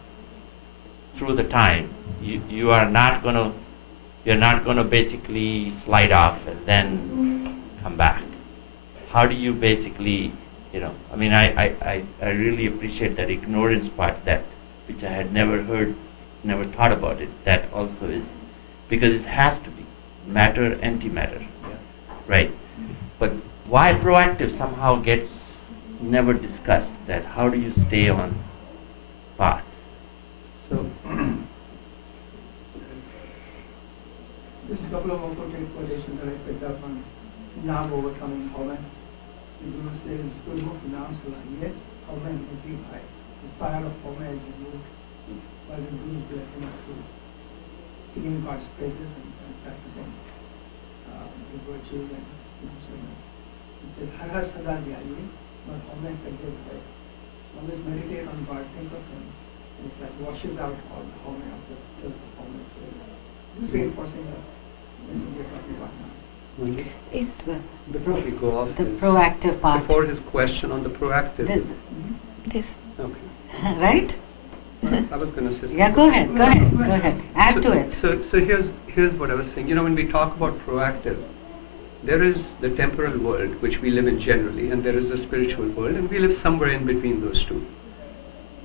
Through the time, you are not gonna, you're not gonna basically slide off and then come back. How do you basically, I really appreciate that ignorance part, that which I had never heard, never thought about it. That also is, because it has to be matter, antimatter, right? But why proactive somehow gets never discussed. That how do you stay on path? So, Just a couple of more quotations that I picked up on Naam overcoming Haumai. The Guru says, Gurmat Naam Salaiye, Haumai Muti Bhai. The fire of Haumai is removed by the Guru's blessing through singing God's praises and practicing the virtues and it says, Har Har Sada Dhyaye, but Haumai Kajje Bhai. Always meditate on God, think of Him. And it like washes out all the Haumai of the filth of Haumai. Just reinforcing the message we're talking about now. Is before we go off the this, proactive part. before his question on the proactive, This, okay. right? I was going to say something. Yeah, go ahead. Add to it. So here's what I was saying. When we talk about proactive, there is the temporal world, which we live in generally, and there is the spiritual world, and we live somewhere in between those two.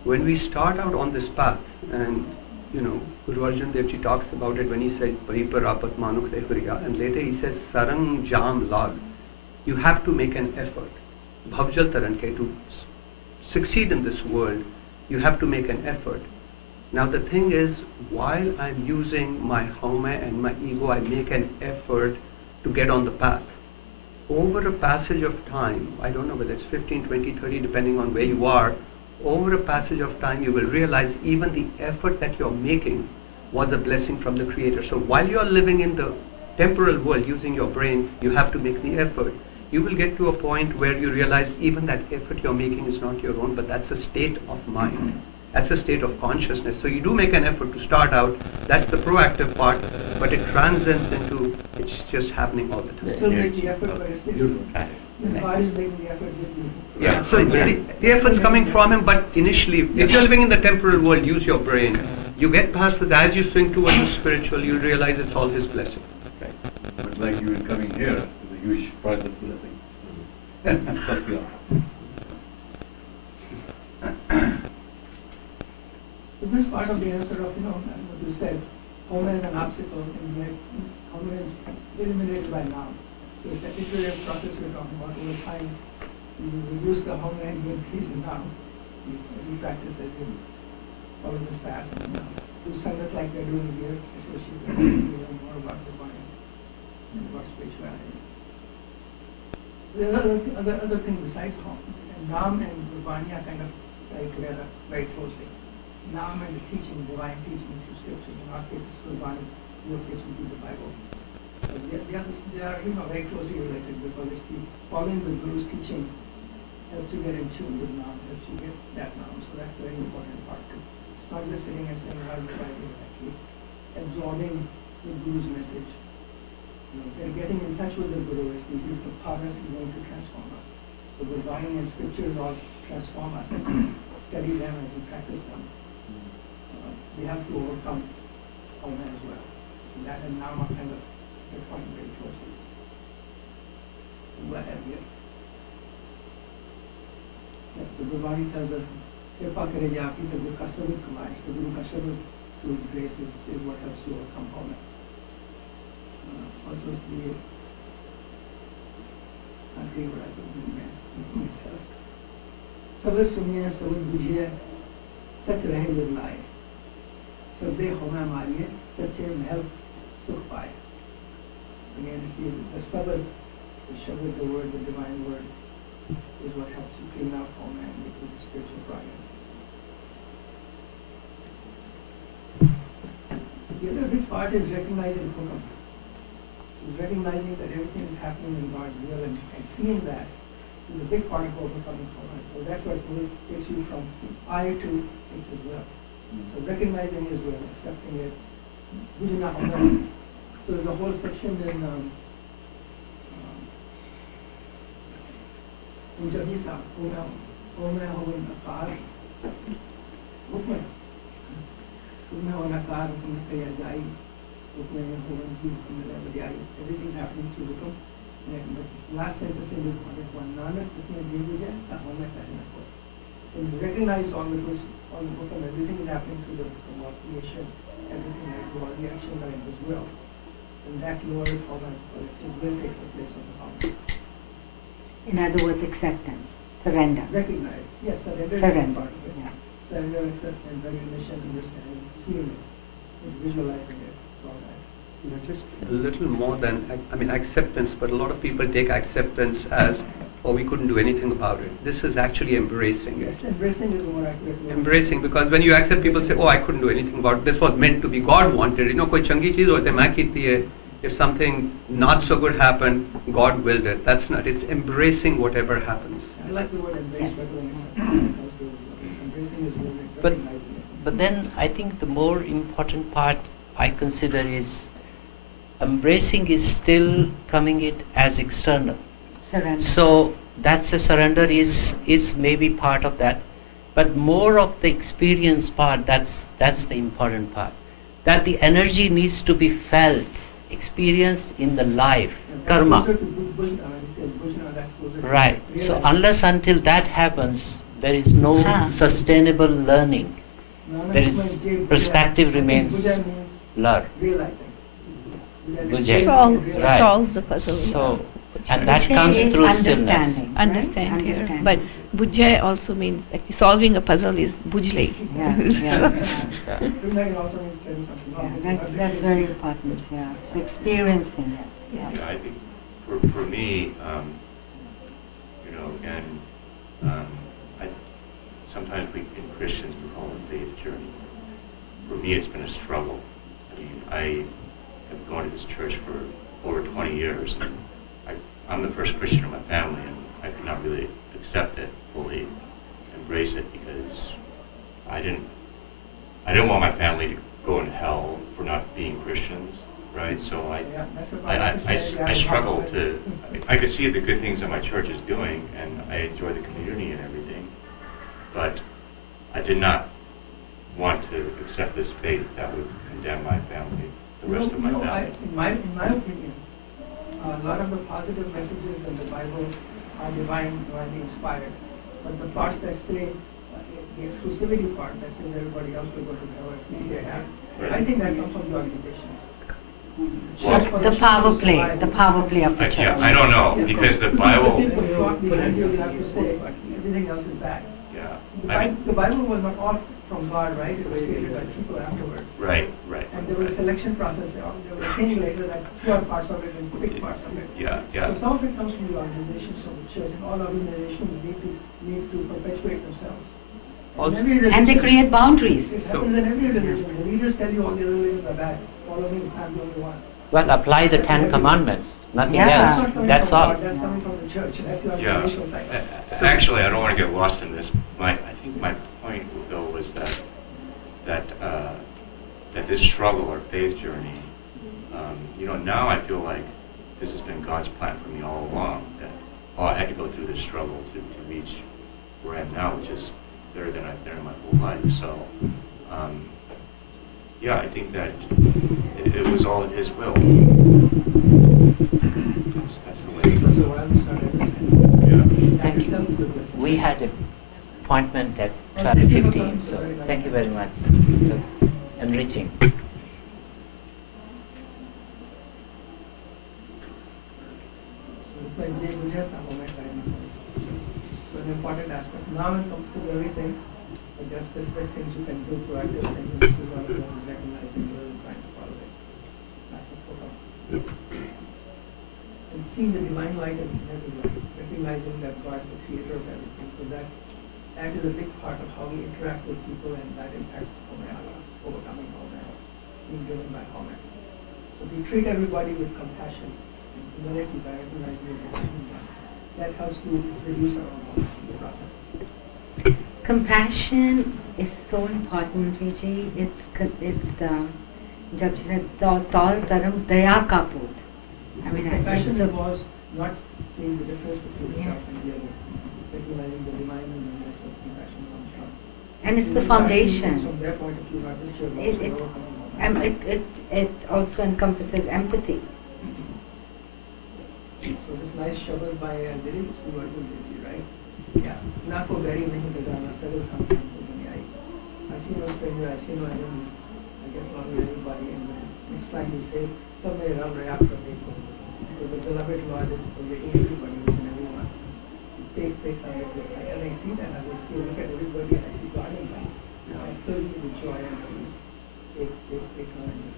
When we start out on this path, and Guru Arjan Dev Ji talks about it when he said Paripar Apat Manuk Dehuriya, and later he says Sarang Jam Lag. You have to make an effort. Bhavjal Taranke, to succeed in this world, you have to make an effort. Now the thing is, while I'm using my Haumai and my ego, I make an effort to get on the path. Over a passage of time, I don't know whether it's 15, 20, 30, depending on where you are, over a passage of time, you will realize even the effort that you're making was a blessing from the Creator. So while you're living in the temporal world using your brain, you have to make the effort. You will get to a point where you realize even that effort you're making is not your own, but that's a state of mind. That's a state of consciousness. So you do make an effort to start out. That's the proactive part, but it transcends into it's just happening all the time. Still make the effort, but it's God is making the effort with you. Yeah, so the effort's coming from Him, but initially, if you're living in the temporal world, use your brain. You get past that, as you swing towards the spiritual, you realize it's all His blessing. Right. But like you coming here is a huge private blessing. That's the So this part of the answer of, what you said, Haumai is an obstacle, and yet Haumai is eliminated by now. So it's a iterative process we're talking about over time. You reduce the Haumai and you increase the Naam. As you practice it, you follow this path. And do sangat like we're doing here, especially when we learn more about the body and about spirituality. There are other things besides Haumai. And Naam and Gurbani are kind of tied together very closely. Naam and the teaching, divine teaching through scriptures. In our case, it's Gurbani. In your case, would be the Bible. They are very closely related because it's the following the Guru's teaching helps you get in tune with Naam, helps you get that Naam. So that's a very important part too. It's not just sitting and saying how the Bible is actually absorbing the Guru's message. They're getting in touch with the Guru. He's the power is going to transform us. So the Gurbani and scriptures all transform us. Study them and we practice them. We have to overcome Haumai as well. And that and Naam are kind of intertwined very closely. Go ahead here. Yes, the Gurbani tells us, Kripa kare jaapi the Guru ka sabr kamai. The Guru ka sabr through His grace is what helps you overcome Haumai. Also the I think what I could do myself. Sabr suniye, sabr bujiye, sach rahe jab laye. Sabde Haumai mariye, sache mahal Sukhpai. Again, it's the sabad, the shabad, the word, the divine word, is what helps you clean out Haumai and make the spiritual progress. The other big part is recognizing hukam. Is recognizing that everything is happening in God's will and seeing that is a big part of overcoming Haumai. So that's what takes you from I to His will. So recognizing His will, accepting it. Bujana Haumai. So there's a whole section in Ujabisa, Haumai and Naam. Hukman. Everything's happening through the Hukam. The last sentence in the one, Nanak, when you recognize all the Hukam, everything is happening through the Hukam of creation, everything is all the actions are in His will. And that lowers Haumai, His will takes the place of the Haumai. In other words, acceptance, surrender. Recognize, yes, surrender. Surrender, Yeah. yeah. Surrender, acceptance, recognition, understanding, seeing it, visualizing it, all that. Just a little more than, I mean, acceptance, but a lot of people take acceptance as, oh, we couldn't do anything about it. This is actually embracing it. Yes, embracing is more accurate. Embracing, because when you accept, people say, oh, I couldn't do anything about it. This was meant to be. God wanted. You know, koi changi cheez hote main ਕੀਤੀ hai. If something not so good happened, God willed it. That's not. It's embracing whatever happens. I like the word embrace Yes. better than acceptance. Embracing is really But, recognizing it. but then I think the more important part I consider is embracing is still coming it as external. Surrender. So that's a surrender is maybe part of that, but more of the experience part, that's the important part. That the energy needs to be felt, experienced in the life, And that's karma. closer to Bhujana, that's closer to Right. So realizing. unless until that happens, there is no Huh. sustainable learning. Nanak There is Hukman gave perspective Bhuja. remains Bhuja means blur. realizing. Bhuja. Realizing. Right. Solve the puzzle. So, and that Bhuja comes is through stillness. understanding. Right? Understand here. Understanding. But bujjai also means actually solving a puzzle is bujlai. Yeah, yeah. Realizing also means getting something Yeah, wrong. that's very important, yeah. It's experiencing it. Yeah, I think for me, you know, and I, sometimes in Christians we call it faith journey. For me, it's been a struggle. I mean, I have gone to this church for over 20 years. And I'm the first Christian in my family, and I could not really accept it fully, embrace it, because I didn't want my family to go in hell for not being Christians, right? So Yeah, that's the part I struggle to, I could see the good things that my church is doing, and I enjoy the community and everything, but I did not want to accept this faith that would condemn my family, the rest of my family. In my opinion, a lot of the positive messages in the Bible are divinely inspired. But the parts that say, the exclusivity part that says everybody else will go to hell, see they have, I think that comes from the organizations. The power play of the church. Yeah, I don't know, because the Bible, People talk behind you have to say, but everything else is bad. yeah, The Bible was not all from God, right? It was created by people afterwards. right. And there was a selection process. There were things later that threw out parts of it and picked parts of it. Yeah. So some of it comes from the organizations of the church, and all organizations need to perpetuate themselves. Also- In every And they religion- create boundaries. It happens in every religion. The leaders tell you all the other religions are bad. Follow me, I'm the only one. Well, apply the 10 Commandments, nothing Yeah. That's else. not coming That's from all. God, that's coming from the church. That's the Yeah. organizational side. Actually, I don't want to get lost in this. I think my point, though, was that this struggle or faith journey, you know, now I feel like this has been God's plan for me all along, that I had to go through this struggle to reach where I am now, which is better than I've been in my whole life. So, yeah, I think that it was all in His will. That's the way it That's is. a while we started. Yeah. Thank Yourself is a you. blessing. We had an appointment at 12:15, so thank you very much. It was enriching. So an important aspect. Now it comes to everything, but there are specific things you can do, proactive things, and this is one of them, recognizing you and trying to follow it. That's the And seeing the divine light in everyone, recognizing that God is the creator of everything. So that is a big part of how we interact with people, and that impacts Haumai, overcoming Haumai, being driven by Haumai. So we treat everybody with compassion and humility by recognizing the divine one. That helps to reduce our own Haumai in the process. Compassion is so important, Vijay. जब जिसे तौल तरम दया का पूत. I mean, Compassion it's the was not seeing the difference between the self and the other, recognizing the divine and the that's what compassion comes from. and it's the When you start seeing foundation. things from their point of view, not just your It, own, it's, so overcoming all it also encompasses empathy. that. So this nice shovel by Diri, it's the word of Diri, right? Yeah. Not for very many Gadana, several sometimes. I see no stranger, I see no enemy. I get along with everybody, and then next time he says, some may run right after me. So the beloved Lord is for everybody, each and everyone. Take on it. And I see that, I will see, look at everybody, and I see God in them. I fill you with joy and peace. Take on it.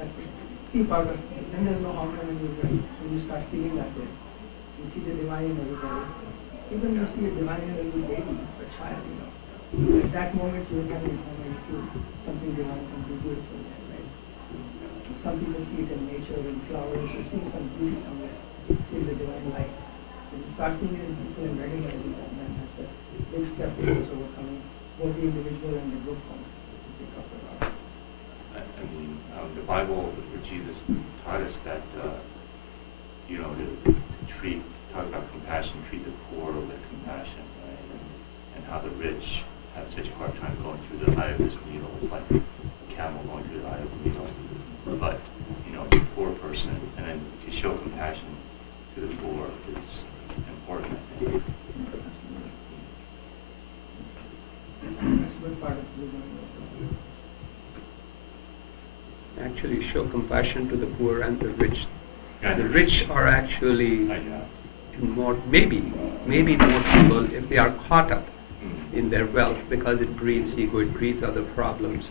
That's the key part of it. Then there's no harm when you start feeling that way. You see the divine in everybody. Even you see a divine in a little baby, a child, At that moment you will have a moment to something divine, something beautiful there, right? Some people see it in nature, in flowers, or see some beauty somewhere, see the divine light. When you start seeing it in people and recognizing that, then that's a big step towards overcoming both the individual and the group form we talked about. I mean, the Bible, where Jesus taught us that, to talk about compassion, treat the poor with compassion, right? And how the rich have such a hard time going through the eye of this needle. It's like a camel going through the eye of a needle. But, the poor person, and then to show compassion to the poor is important, I think. That's a good part of the Actually, show compassion to the poor and the rich. Yeah, The rich are actually yeah. maybe more people, if they are caught up Mm. in their wealth, because it breeds ego, it breeds other problems.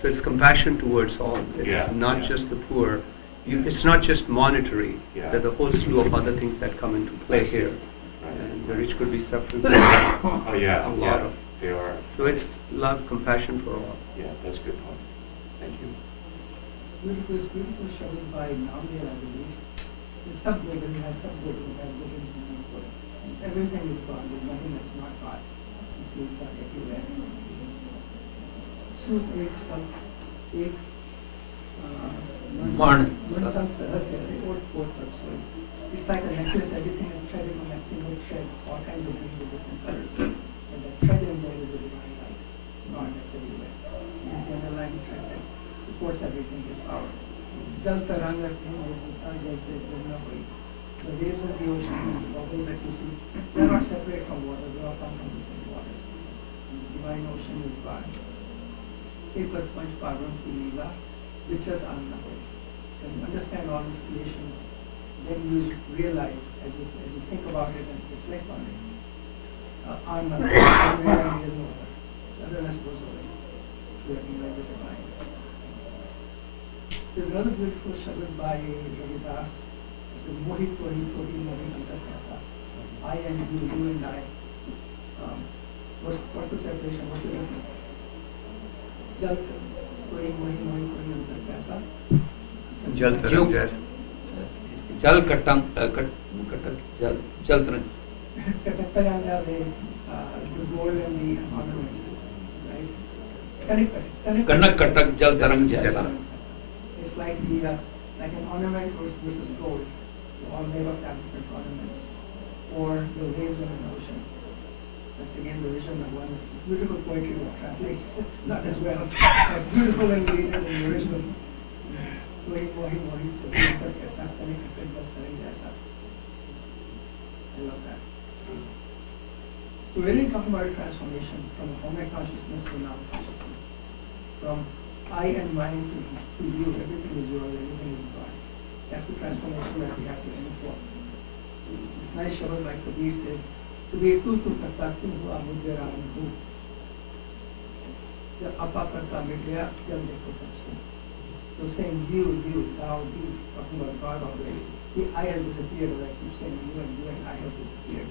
So it's compassion towards all. It's Yeah, not yeah. just the poor. It's not just monetary. Yeah. There's a whole slew of other things that come into play I see. here. Right. And the rich could be suffering from Oh, yeah, a lot of. they are. So it's love, compassion for all. Yeah, that's a good point. Thank you. beautiful shovel by Naam, I believe. It's subgood, and you have subgood, you have good and good. Everything is God, there's nothing that's not God. It's God everywhere. So it's like a necklace, everything is threaded on that single thread, all kinds of things with different colors. And that thread in there is the divine light, God that's everywhere. And the underlying thread that supports everything is power. Jal taranga, there's no way. The waves of the ocean, the bubbles that you see, they're not separate from water, they all come from the same water. And the divine ocean is God. Paper punch param leela, Vichaar July. When you understand all this creation, then you realize, as you think about it and reflect on it, otherness goes away. You recognize the divine. There's another beautiful shabad by Ravidas. It says, Mohi Kori Kori Mohi Hankar Kaisa. I and you and I. What's the separation? What's the difference? Jal Kori Mohi Mohi Kori Hankar Kaisa. Jal taram jaisa. Jal katam jal taran. The gold and the ornament, right? Kanak katak jal tarang jaisa. It's like like an ornament versus gold, all made of different ornaments, or the waves of an ocean. That's again the vision of one. Beautiful poetry that translates not as well as beautiful and read it in the original. I love that. So we're really talking about a transformation from Haumai consciousness to Naam consciousness. From I and mine to you, everything is yours, everything is God. That's the transformation that we have to aim for. This nice shabad like Kabir says, to be tu karta tu hua mujhe ram hu. Jab apa karta mit gaya, jab dekho tab se. So saying you, now you, talking about God already. The I has disappeared, as I keep saying you and I has disappeared.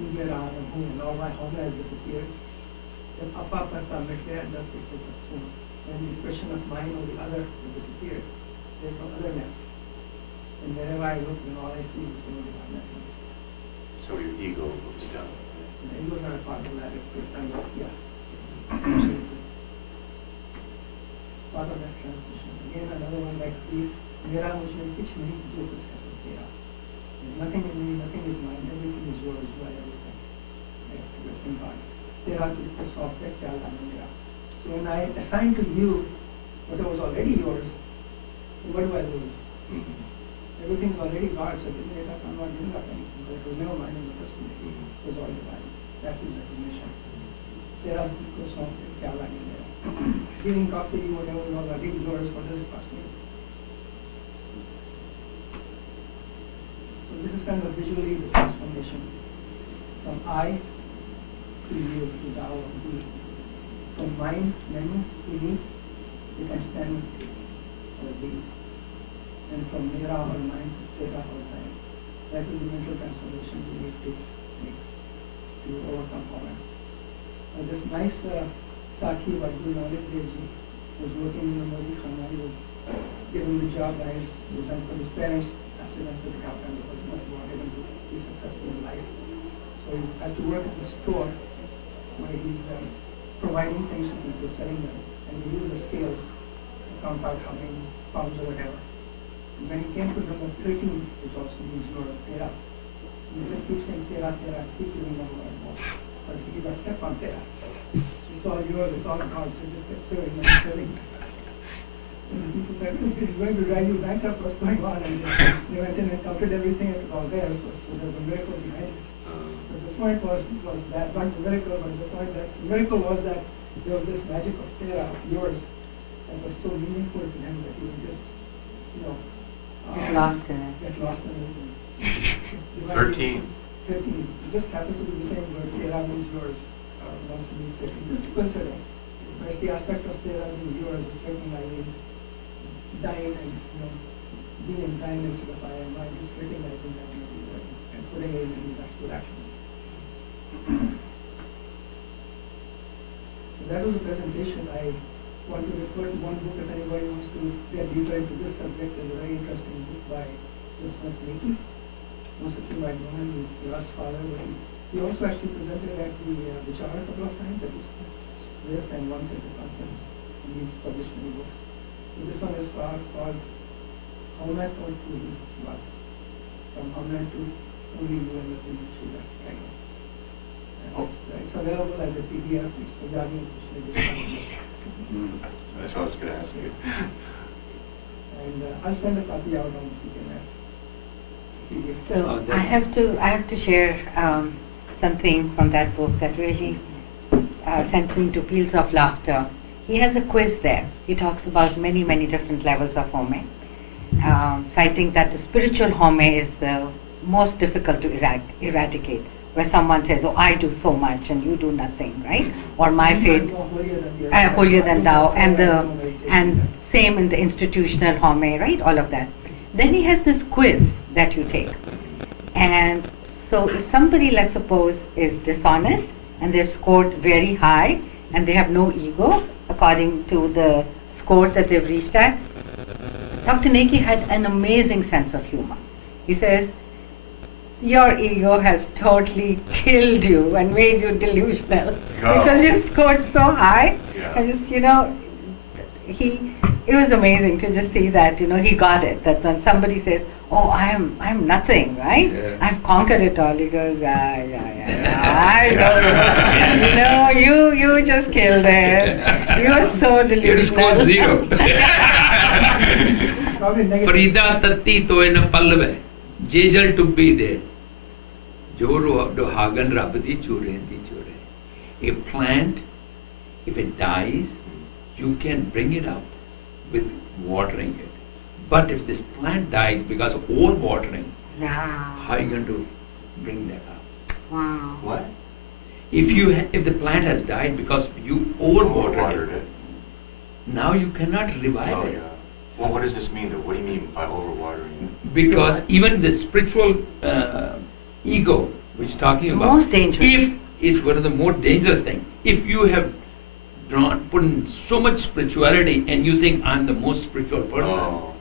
You get on and who and all my home has disappeared. Then apa pata mit gaya, that's the question. And the question of mine or the other has disappeared. There's no otherness. And wherever I look, all I see is the same divine essence. So your ego moves down. And the ego is not a part of that, it's kind of, yeah. Part of that transition. Again, another one like the Mera mujhe kuch nahi, jo kuch hai sab tera. There's nothing in me, nothing is mine, everything is yours, you are everything. Rest in God. Tera to soft hai, kya lana mera. So when I assign to you what was already yours, what do I lose? Everything is already God, so I'm not giving up anything. But it was never mine in the first place. It was all divine. That's his recognition. Tera to soft hai, kya lana mera. Giving up to you whatever was already yours, what does it cost me? So this is kind of visually the transformation from I to you, to thou, to me. From mine, many, to me, you can stand or be. And from mera or mine to tera or thine. That is the mental transformation we need to make to overcome power. This nice Sakhi by Guru Nanak Dev Ji was working in the Modi Khana. He was given the job by his uncle, his parents, asked him to pick up and because much wanted him to be successful in life. So he has to work at the store where he's providing things to people, selling them, and he used the scales to count out how many pounds or whatever. And when he came to number 13, which also means Lord of Tera, he just keeps saying Tera, Tera, keep giving them more and more. Because he got step on Tera. It's all yours, it's all God's, so just kept serving and serving. And people said, it's going to drive you bankrupt, what's going on? And they went in and counted everything, it was all there, so there's a miracle behind it. But the point was that, not the miracle, but the point that the miracle was that there was this magic of Tera, yours, that was so meaningful to him that he would just, Get lost in it. Get lost in it. 13. 13. It just happens to be the same word, Tera means yours. Once it means 13. Just a coincidence. But the aspect of Tera being yours is recognizing thine and being in thine instead of I am mine, just recognizing that and putting it in actual action. So that was the presentation. I want to refer to one book if anybody wants to get deeper into this subject. There's a very interesting book by Gurmat. Most of you might know him, he's Virat's father. He also actually presented at the Vichaar a couple of times at this and once at the conference. And he published many books. So this one is called Haumai and Naam. From Haumai to only you and the Shiva. It's available as a PDF. It's Punjabi. That's what I was going to ask you. And I'll send a copy out on the PDF. So I have to share something from that book that really sent me into peals of laughter. He has a quiz there. He talks about many, many different levels of Haumai, citing that the spiritual Haumai is the most difficult to eradicate, where someone says, oh, I do so much and you do nothing, right? Or my faith, holier than thou, and same in the institutional Haumai, right? All of that. Then he has this quiz that you take. And so if somebody, let's suppose, is dishonest and they've scored very high and they have no ego according to the score that they've reached at, Dr. Neki had an amazing sense of humor. He says, your ego has totally killed you and made you delusional because you've scored so high. Yeah. I just, it was amazing to just see that, he got it, that when somebody says, oh, I'm nothing, right? Yeah. I've conquered it all. He goes, yeah, I know. You just killed it. You are so delusional. You scored 0. Probably negative. Farida tatti toena pallave. Jejal to be there. Joro dohagan rabdi chure di chure. A plant, if it dies, you can bring it up with watering it. But if this plant dies because of overwatering, how are you going to bring that up? Wow. What? If the plant has died because you overwatered it, it. now you cannot revive Oh, it. yeah. Well, what does this mean though? What do you mean by overwatering? Because even the spiritual ego, which is talking about, Most dangerous. if is one of the more dangerous thing. If you have put in so much spirituality and you think I'm the most spiritual person, Oh,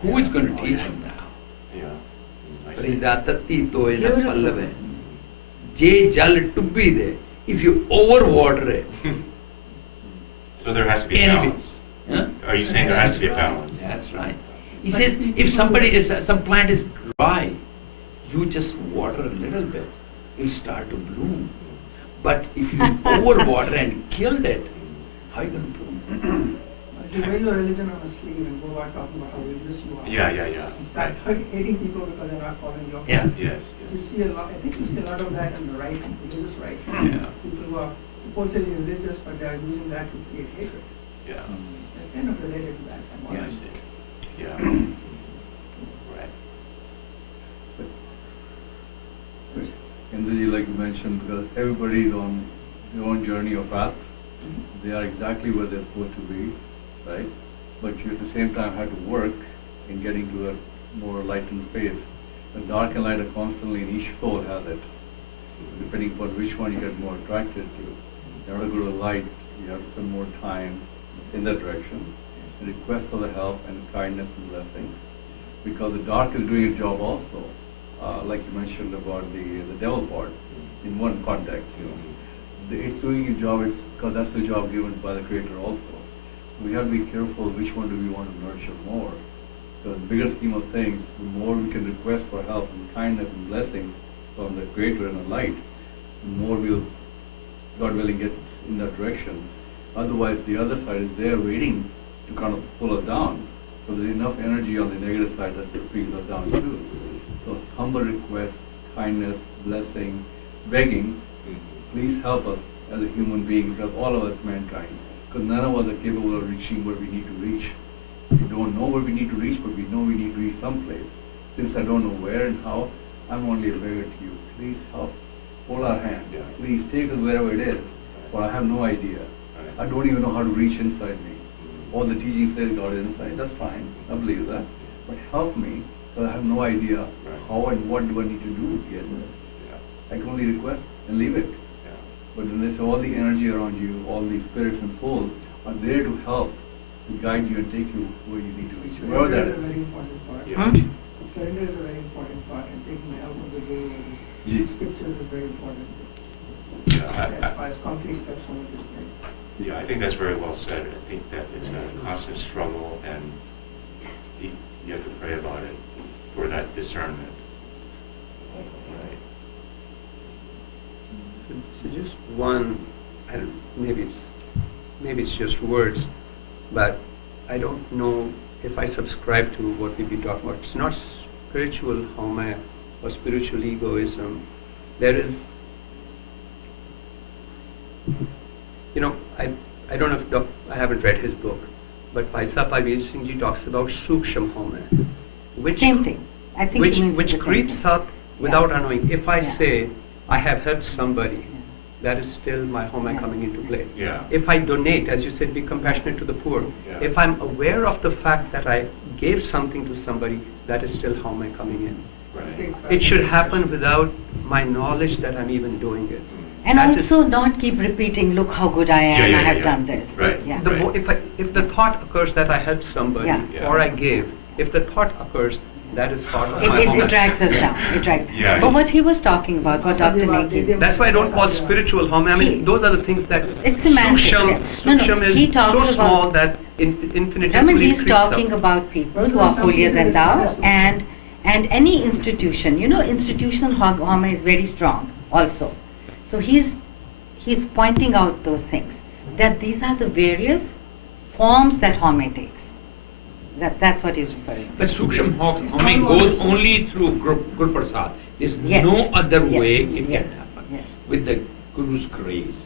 who is going to Oh, teach yeah. him now? yeah. I see. Pridatati toye na Beautiful. pallave. Je jal tubbi de. If you overwater it, So there has to be a Anything. balance. huh? Are you saying there has to be a balance? That's right. He says if somebody is some plant is dry, you just water a little bit, it'll start to bloom. But if you overwater and killed it, how are you going to bloom? You wear your religion on a sleeve and go out talking about how religious you are. Yeah, yeah, yeah. And start hating people because they're not following your Yeah. path. Yes, You yes. see a lot, I think you see a lot of that on the right, religious right. Yeah. People who are supposedly religious, but they are using that to create hatred. Yeah. It's kind of related to that. Yeah. I see. Yeah. Right. And really, like you mentioned, because everybody is on their own journey or path. They are exactly where they're supposed to be, right? But you at the same time have to work in getting to a more lightened space. The dark and light are constantly, and each soul has it. Depending upon which one you get more attracted to. In order to go to the light, you have to spend more time in that direction and request for the help and kindness and blessings. Because the dark is doing its job also. Like you mentioned about the devil part, in one context, it's doing its job because that's the job given by the Creator also. We have to be careful which one do we want to nurture more. Because the bigger scheme of things, the more we can request for help and kindness and blessings from the Creator and the light, the more we'll, God willing, get in that direction. Otherwise, the other side is there waiting to kind of pull us down. So there's enough energy on the negative side that brings us down too. So humble request, kindness, blessing, begging, please help us as a human being, because all of us mankind, because none of us are capable of reaching where we need to reach. We don't know where we need to reach, but we know we need to reach someplace. Since I don't know where and how, I'm only a beggar to you. Please help. Hold our hand. Yeah. Please take us wherever it is. For I have no idea. I don't even know how to reach inside me. All the teaching says God is inside. That's fine. I believe that. But help me, because I have no idea how and what do I need to do to get there. Yeah. I can only request and leave it. Yeah. But then there's all the energy around you, all the spirits and souls are there to help, to guide you and take you where you need to reach. Wherever Surrender that is a is. very important part. Yeah. Surrender is a very important part, and taking the help of the Guru and Yes. the scriptures is very important. Yeah, As far as concrete steps on it is great. yeah, I think that's very well said. I think that it's a constant struggle, and you have to pray about it for that discernment. Right. So just one, maybe it's just words, but I don't know if I subscribe to what we've been talking about. It's not spiritual Haumai or spiritual egoism. There is, I don't know if I haven't read his book, but Paisa Parveer Singh Ji talks about Suksham Haumai, which Same thing. I think he means which the same creeps thing. up without unknowing. If I Yeah. say I have helped somebody, Yeah. that is still my Haumai Yeah. coming into play. Yeah. If I donate, as you said, be compassionate to the poor. Yeah. If I'm aware of the fact that I gave something to somebody, that is still Haumai coming in. Right. It should happen without my knowledge that I'm even doing it. And That is- also not keep repeating, look how good I am, Yeah, I yeah, have yeah. done this. Right. Yeah. The more, if the thought occurs that I helped somebody Yeah. or I gave, if the thought occurs, that is part of It, my it, Haumai. it drags us down. It drags. Yeah. But what he was talking about, what Dr. Neki, That's why I don't call spiritual Haumai. I mean, He- those are the things that It's semantics, Suksham, yeah. No, Suksham he is talks so about- small that infinitesimally I mean, he's creeps up. talking about people who are holier than thou, and any institution. Institutional Haumai is very strong also. So he's pointing out those things, that these are the various forms that Haumai takes. That's what he's referring to. But Suksham Haumai goes only through Guru Prasad. There's Yes. no other Yes. way it Yes. can happen. Yes. With the Guru's grace.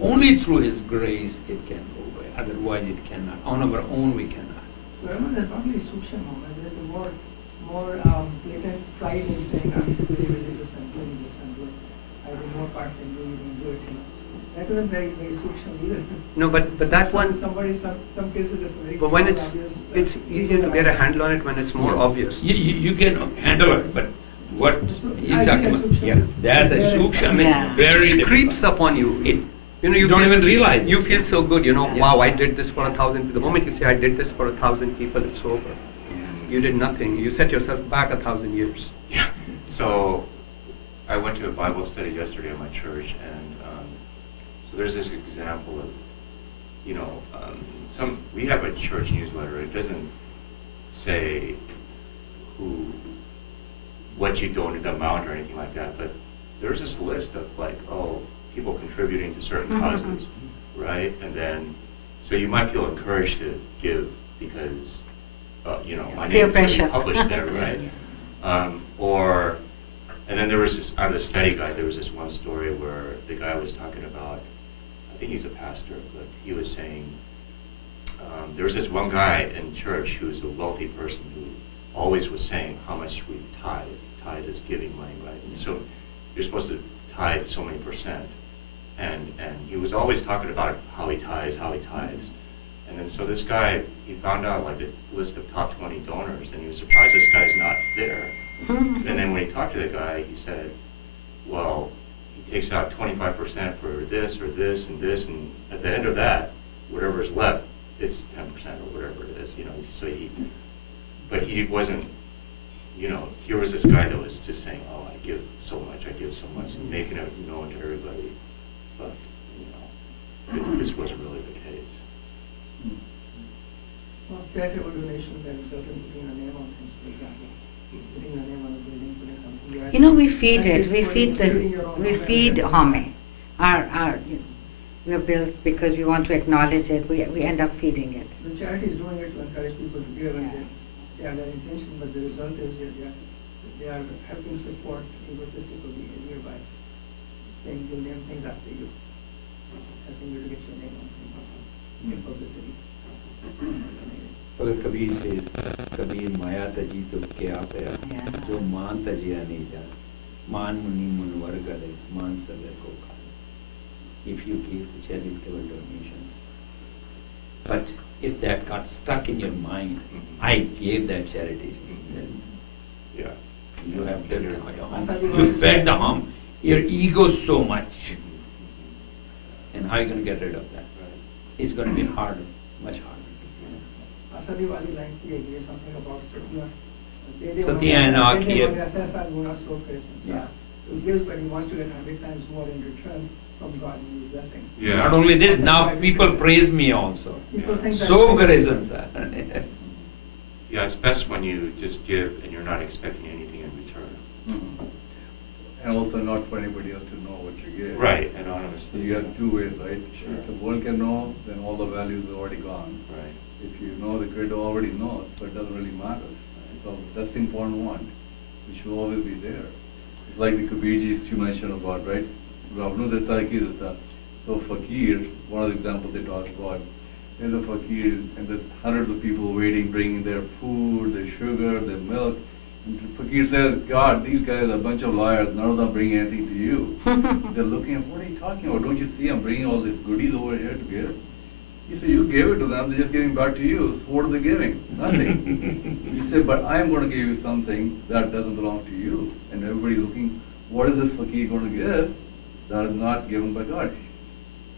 Only through his grace it can go away. Otherwise it cannot. On our own we cannot. So remember, there's not only Suksham Haumai, there's a more blatant pride in saying I'm very religious and doing this and doing. I do more part than you even do it. That that isn't very sukshma either. No, but that one, Some cases it's very but when small, it's obvious, it's easier to get a handle on it when it's more obvious. You can handle it, but what So, he's I talking think about, a sukshma yeah, is that's a very sukshma, Yeah. it's very It just difficult. creeps up on you. You know, You don't feel- even realize it. You feel so good, you know, Yeah. wow, I did this for 1,000. The moment you say, I did this for 1,000 people, it's over. You did nothing. You set yourself back 1,000 years. Yeah. So I went to a Bible study yesterday at my church, and so there's this example of, you know, we have a church newsletter. It doesn't say what you donate, the amount or anything like that, but there's this list of like, people contributing to certain causes, right? And then, so you might feel encouraged to give because, you know, my Peer name is pressure. published there, right? And then there was this, on the study guide, there was this one story where the guy was talking about, I think he's a pastor, but he was saying, there was this one guy in church who was a wealthy person who always was saying how much we tithe. Tithe is giving money, right? And so you're supposed to tithe so many percent. And he was always talking about how he tithes. And then so this guy, he found out like a list of top 20 donors, and he was surprised this guy's not there. And then when he talked to the guy, he said, well, he takes out 25% for this or this and this, and at the end of that, whatever is left, it's 10% or whatever it is, you know. So but he wasn't, you know, here was this guy that was just saying, I give so much, and making it known to everybody. But, you know, this wasn't really the case. Well, charitable donations and certain putting a name on things, for example. Putting a name on a building, putting something. You know, we feed That it. is We for feed including your own we home feed and- Haumai. We are built because we want to acknowledge it. We end up feeding it. The charity is doing it to encourage people to give, and they have their intention, but the result is they are helping support egotistical behavior by saying you'll name things after you, helping you to get your name on things, get publicity. But Kabir says, Kabir Maya taji to kya paya, Yeah. jo maan tajiya nahi ja, maan muni mun vargale, maan sabe ko kha. If you give charitable donations. But if that got stuck in your mind, I gave that charity, then Yeah. you have fed the hum. You fed the hum, your ego so much. And how are you going to get rid of that? It's going to be harder, much harder. Asadi wali line ki hai, something about Satya. Satya and Akhiya. Yeah. He gives, but he wants to get 100 times more in return from God and his blessing. Yeah. Not only this, now people praise me also. People think that- So good reasons, sir. Yeah, it's best when you just give and you're not expecting anything in return. And also not for anybody else to know what you give. Right, So anonymously. you have two ways, right? Sure. If the world can know, then all the values are already gone. Right. If you know, the creator already knows, so it doesn't really matter. So that's the important one. It should always be there. It's like the Kabirjis you mentioned about, right? Ravnu Datta Ki Datta. So fakir, one of the examples they talk about, there's a fakir and there's hundreds of people waiting, bringing their food, their sugar, their milk. And the fakir says, God, these guys are a bunch of liars, none of them bring anything to you. They're looking at, what are you talking about? Don't you see I'm bringing all these goodies over here to give? He said, you gave it to them, they're just giving back to you. So what are they giving? Nothing. He said, but I'm going to give you something that doesn't belong to you. And everybody's looking, what is this fakir going to give that is not given by God?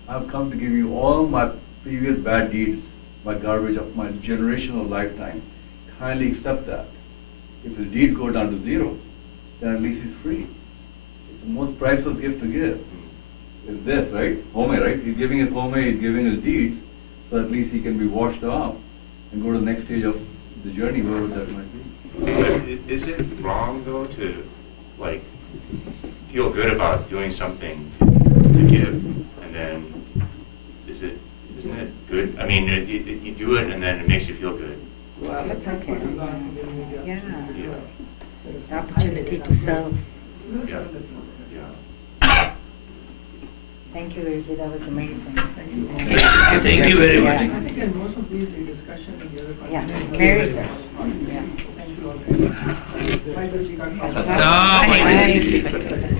I've come to give you all my previous bad deeds, my garbage of my generational lifetime. Kindly accept that. If his deeds go down to zero, then at least he's free. It's the most priceless gift to give. Is this, right? Haumai, right? He's giving his Haumai, he's giving his deeds, so at least he can be washed off and go to the next stage of the journey, wherever that might be. But is it wrong though to like feel good about doing something to give, and then isn't it good? I mean, you do it and then it makes you feel good. Well, That's okay. Yeah. Yeah. The opportunity to serve. Yeah. Yeah. Thank you, Virji. That was amazing. Thank you. Thank you very much. I think in most of these, the discussion in the other Yeah, continents- very good. Yeah. Thank you all very much. Bye, Virji. That's right. That's all. Bye.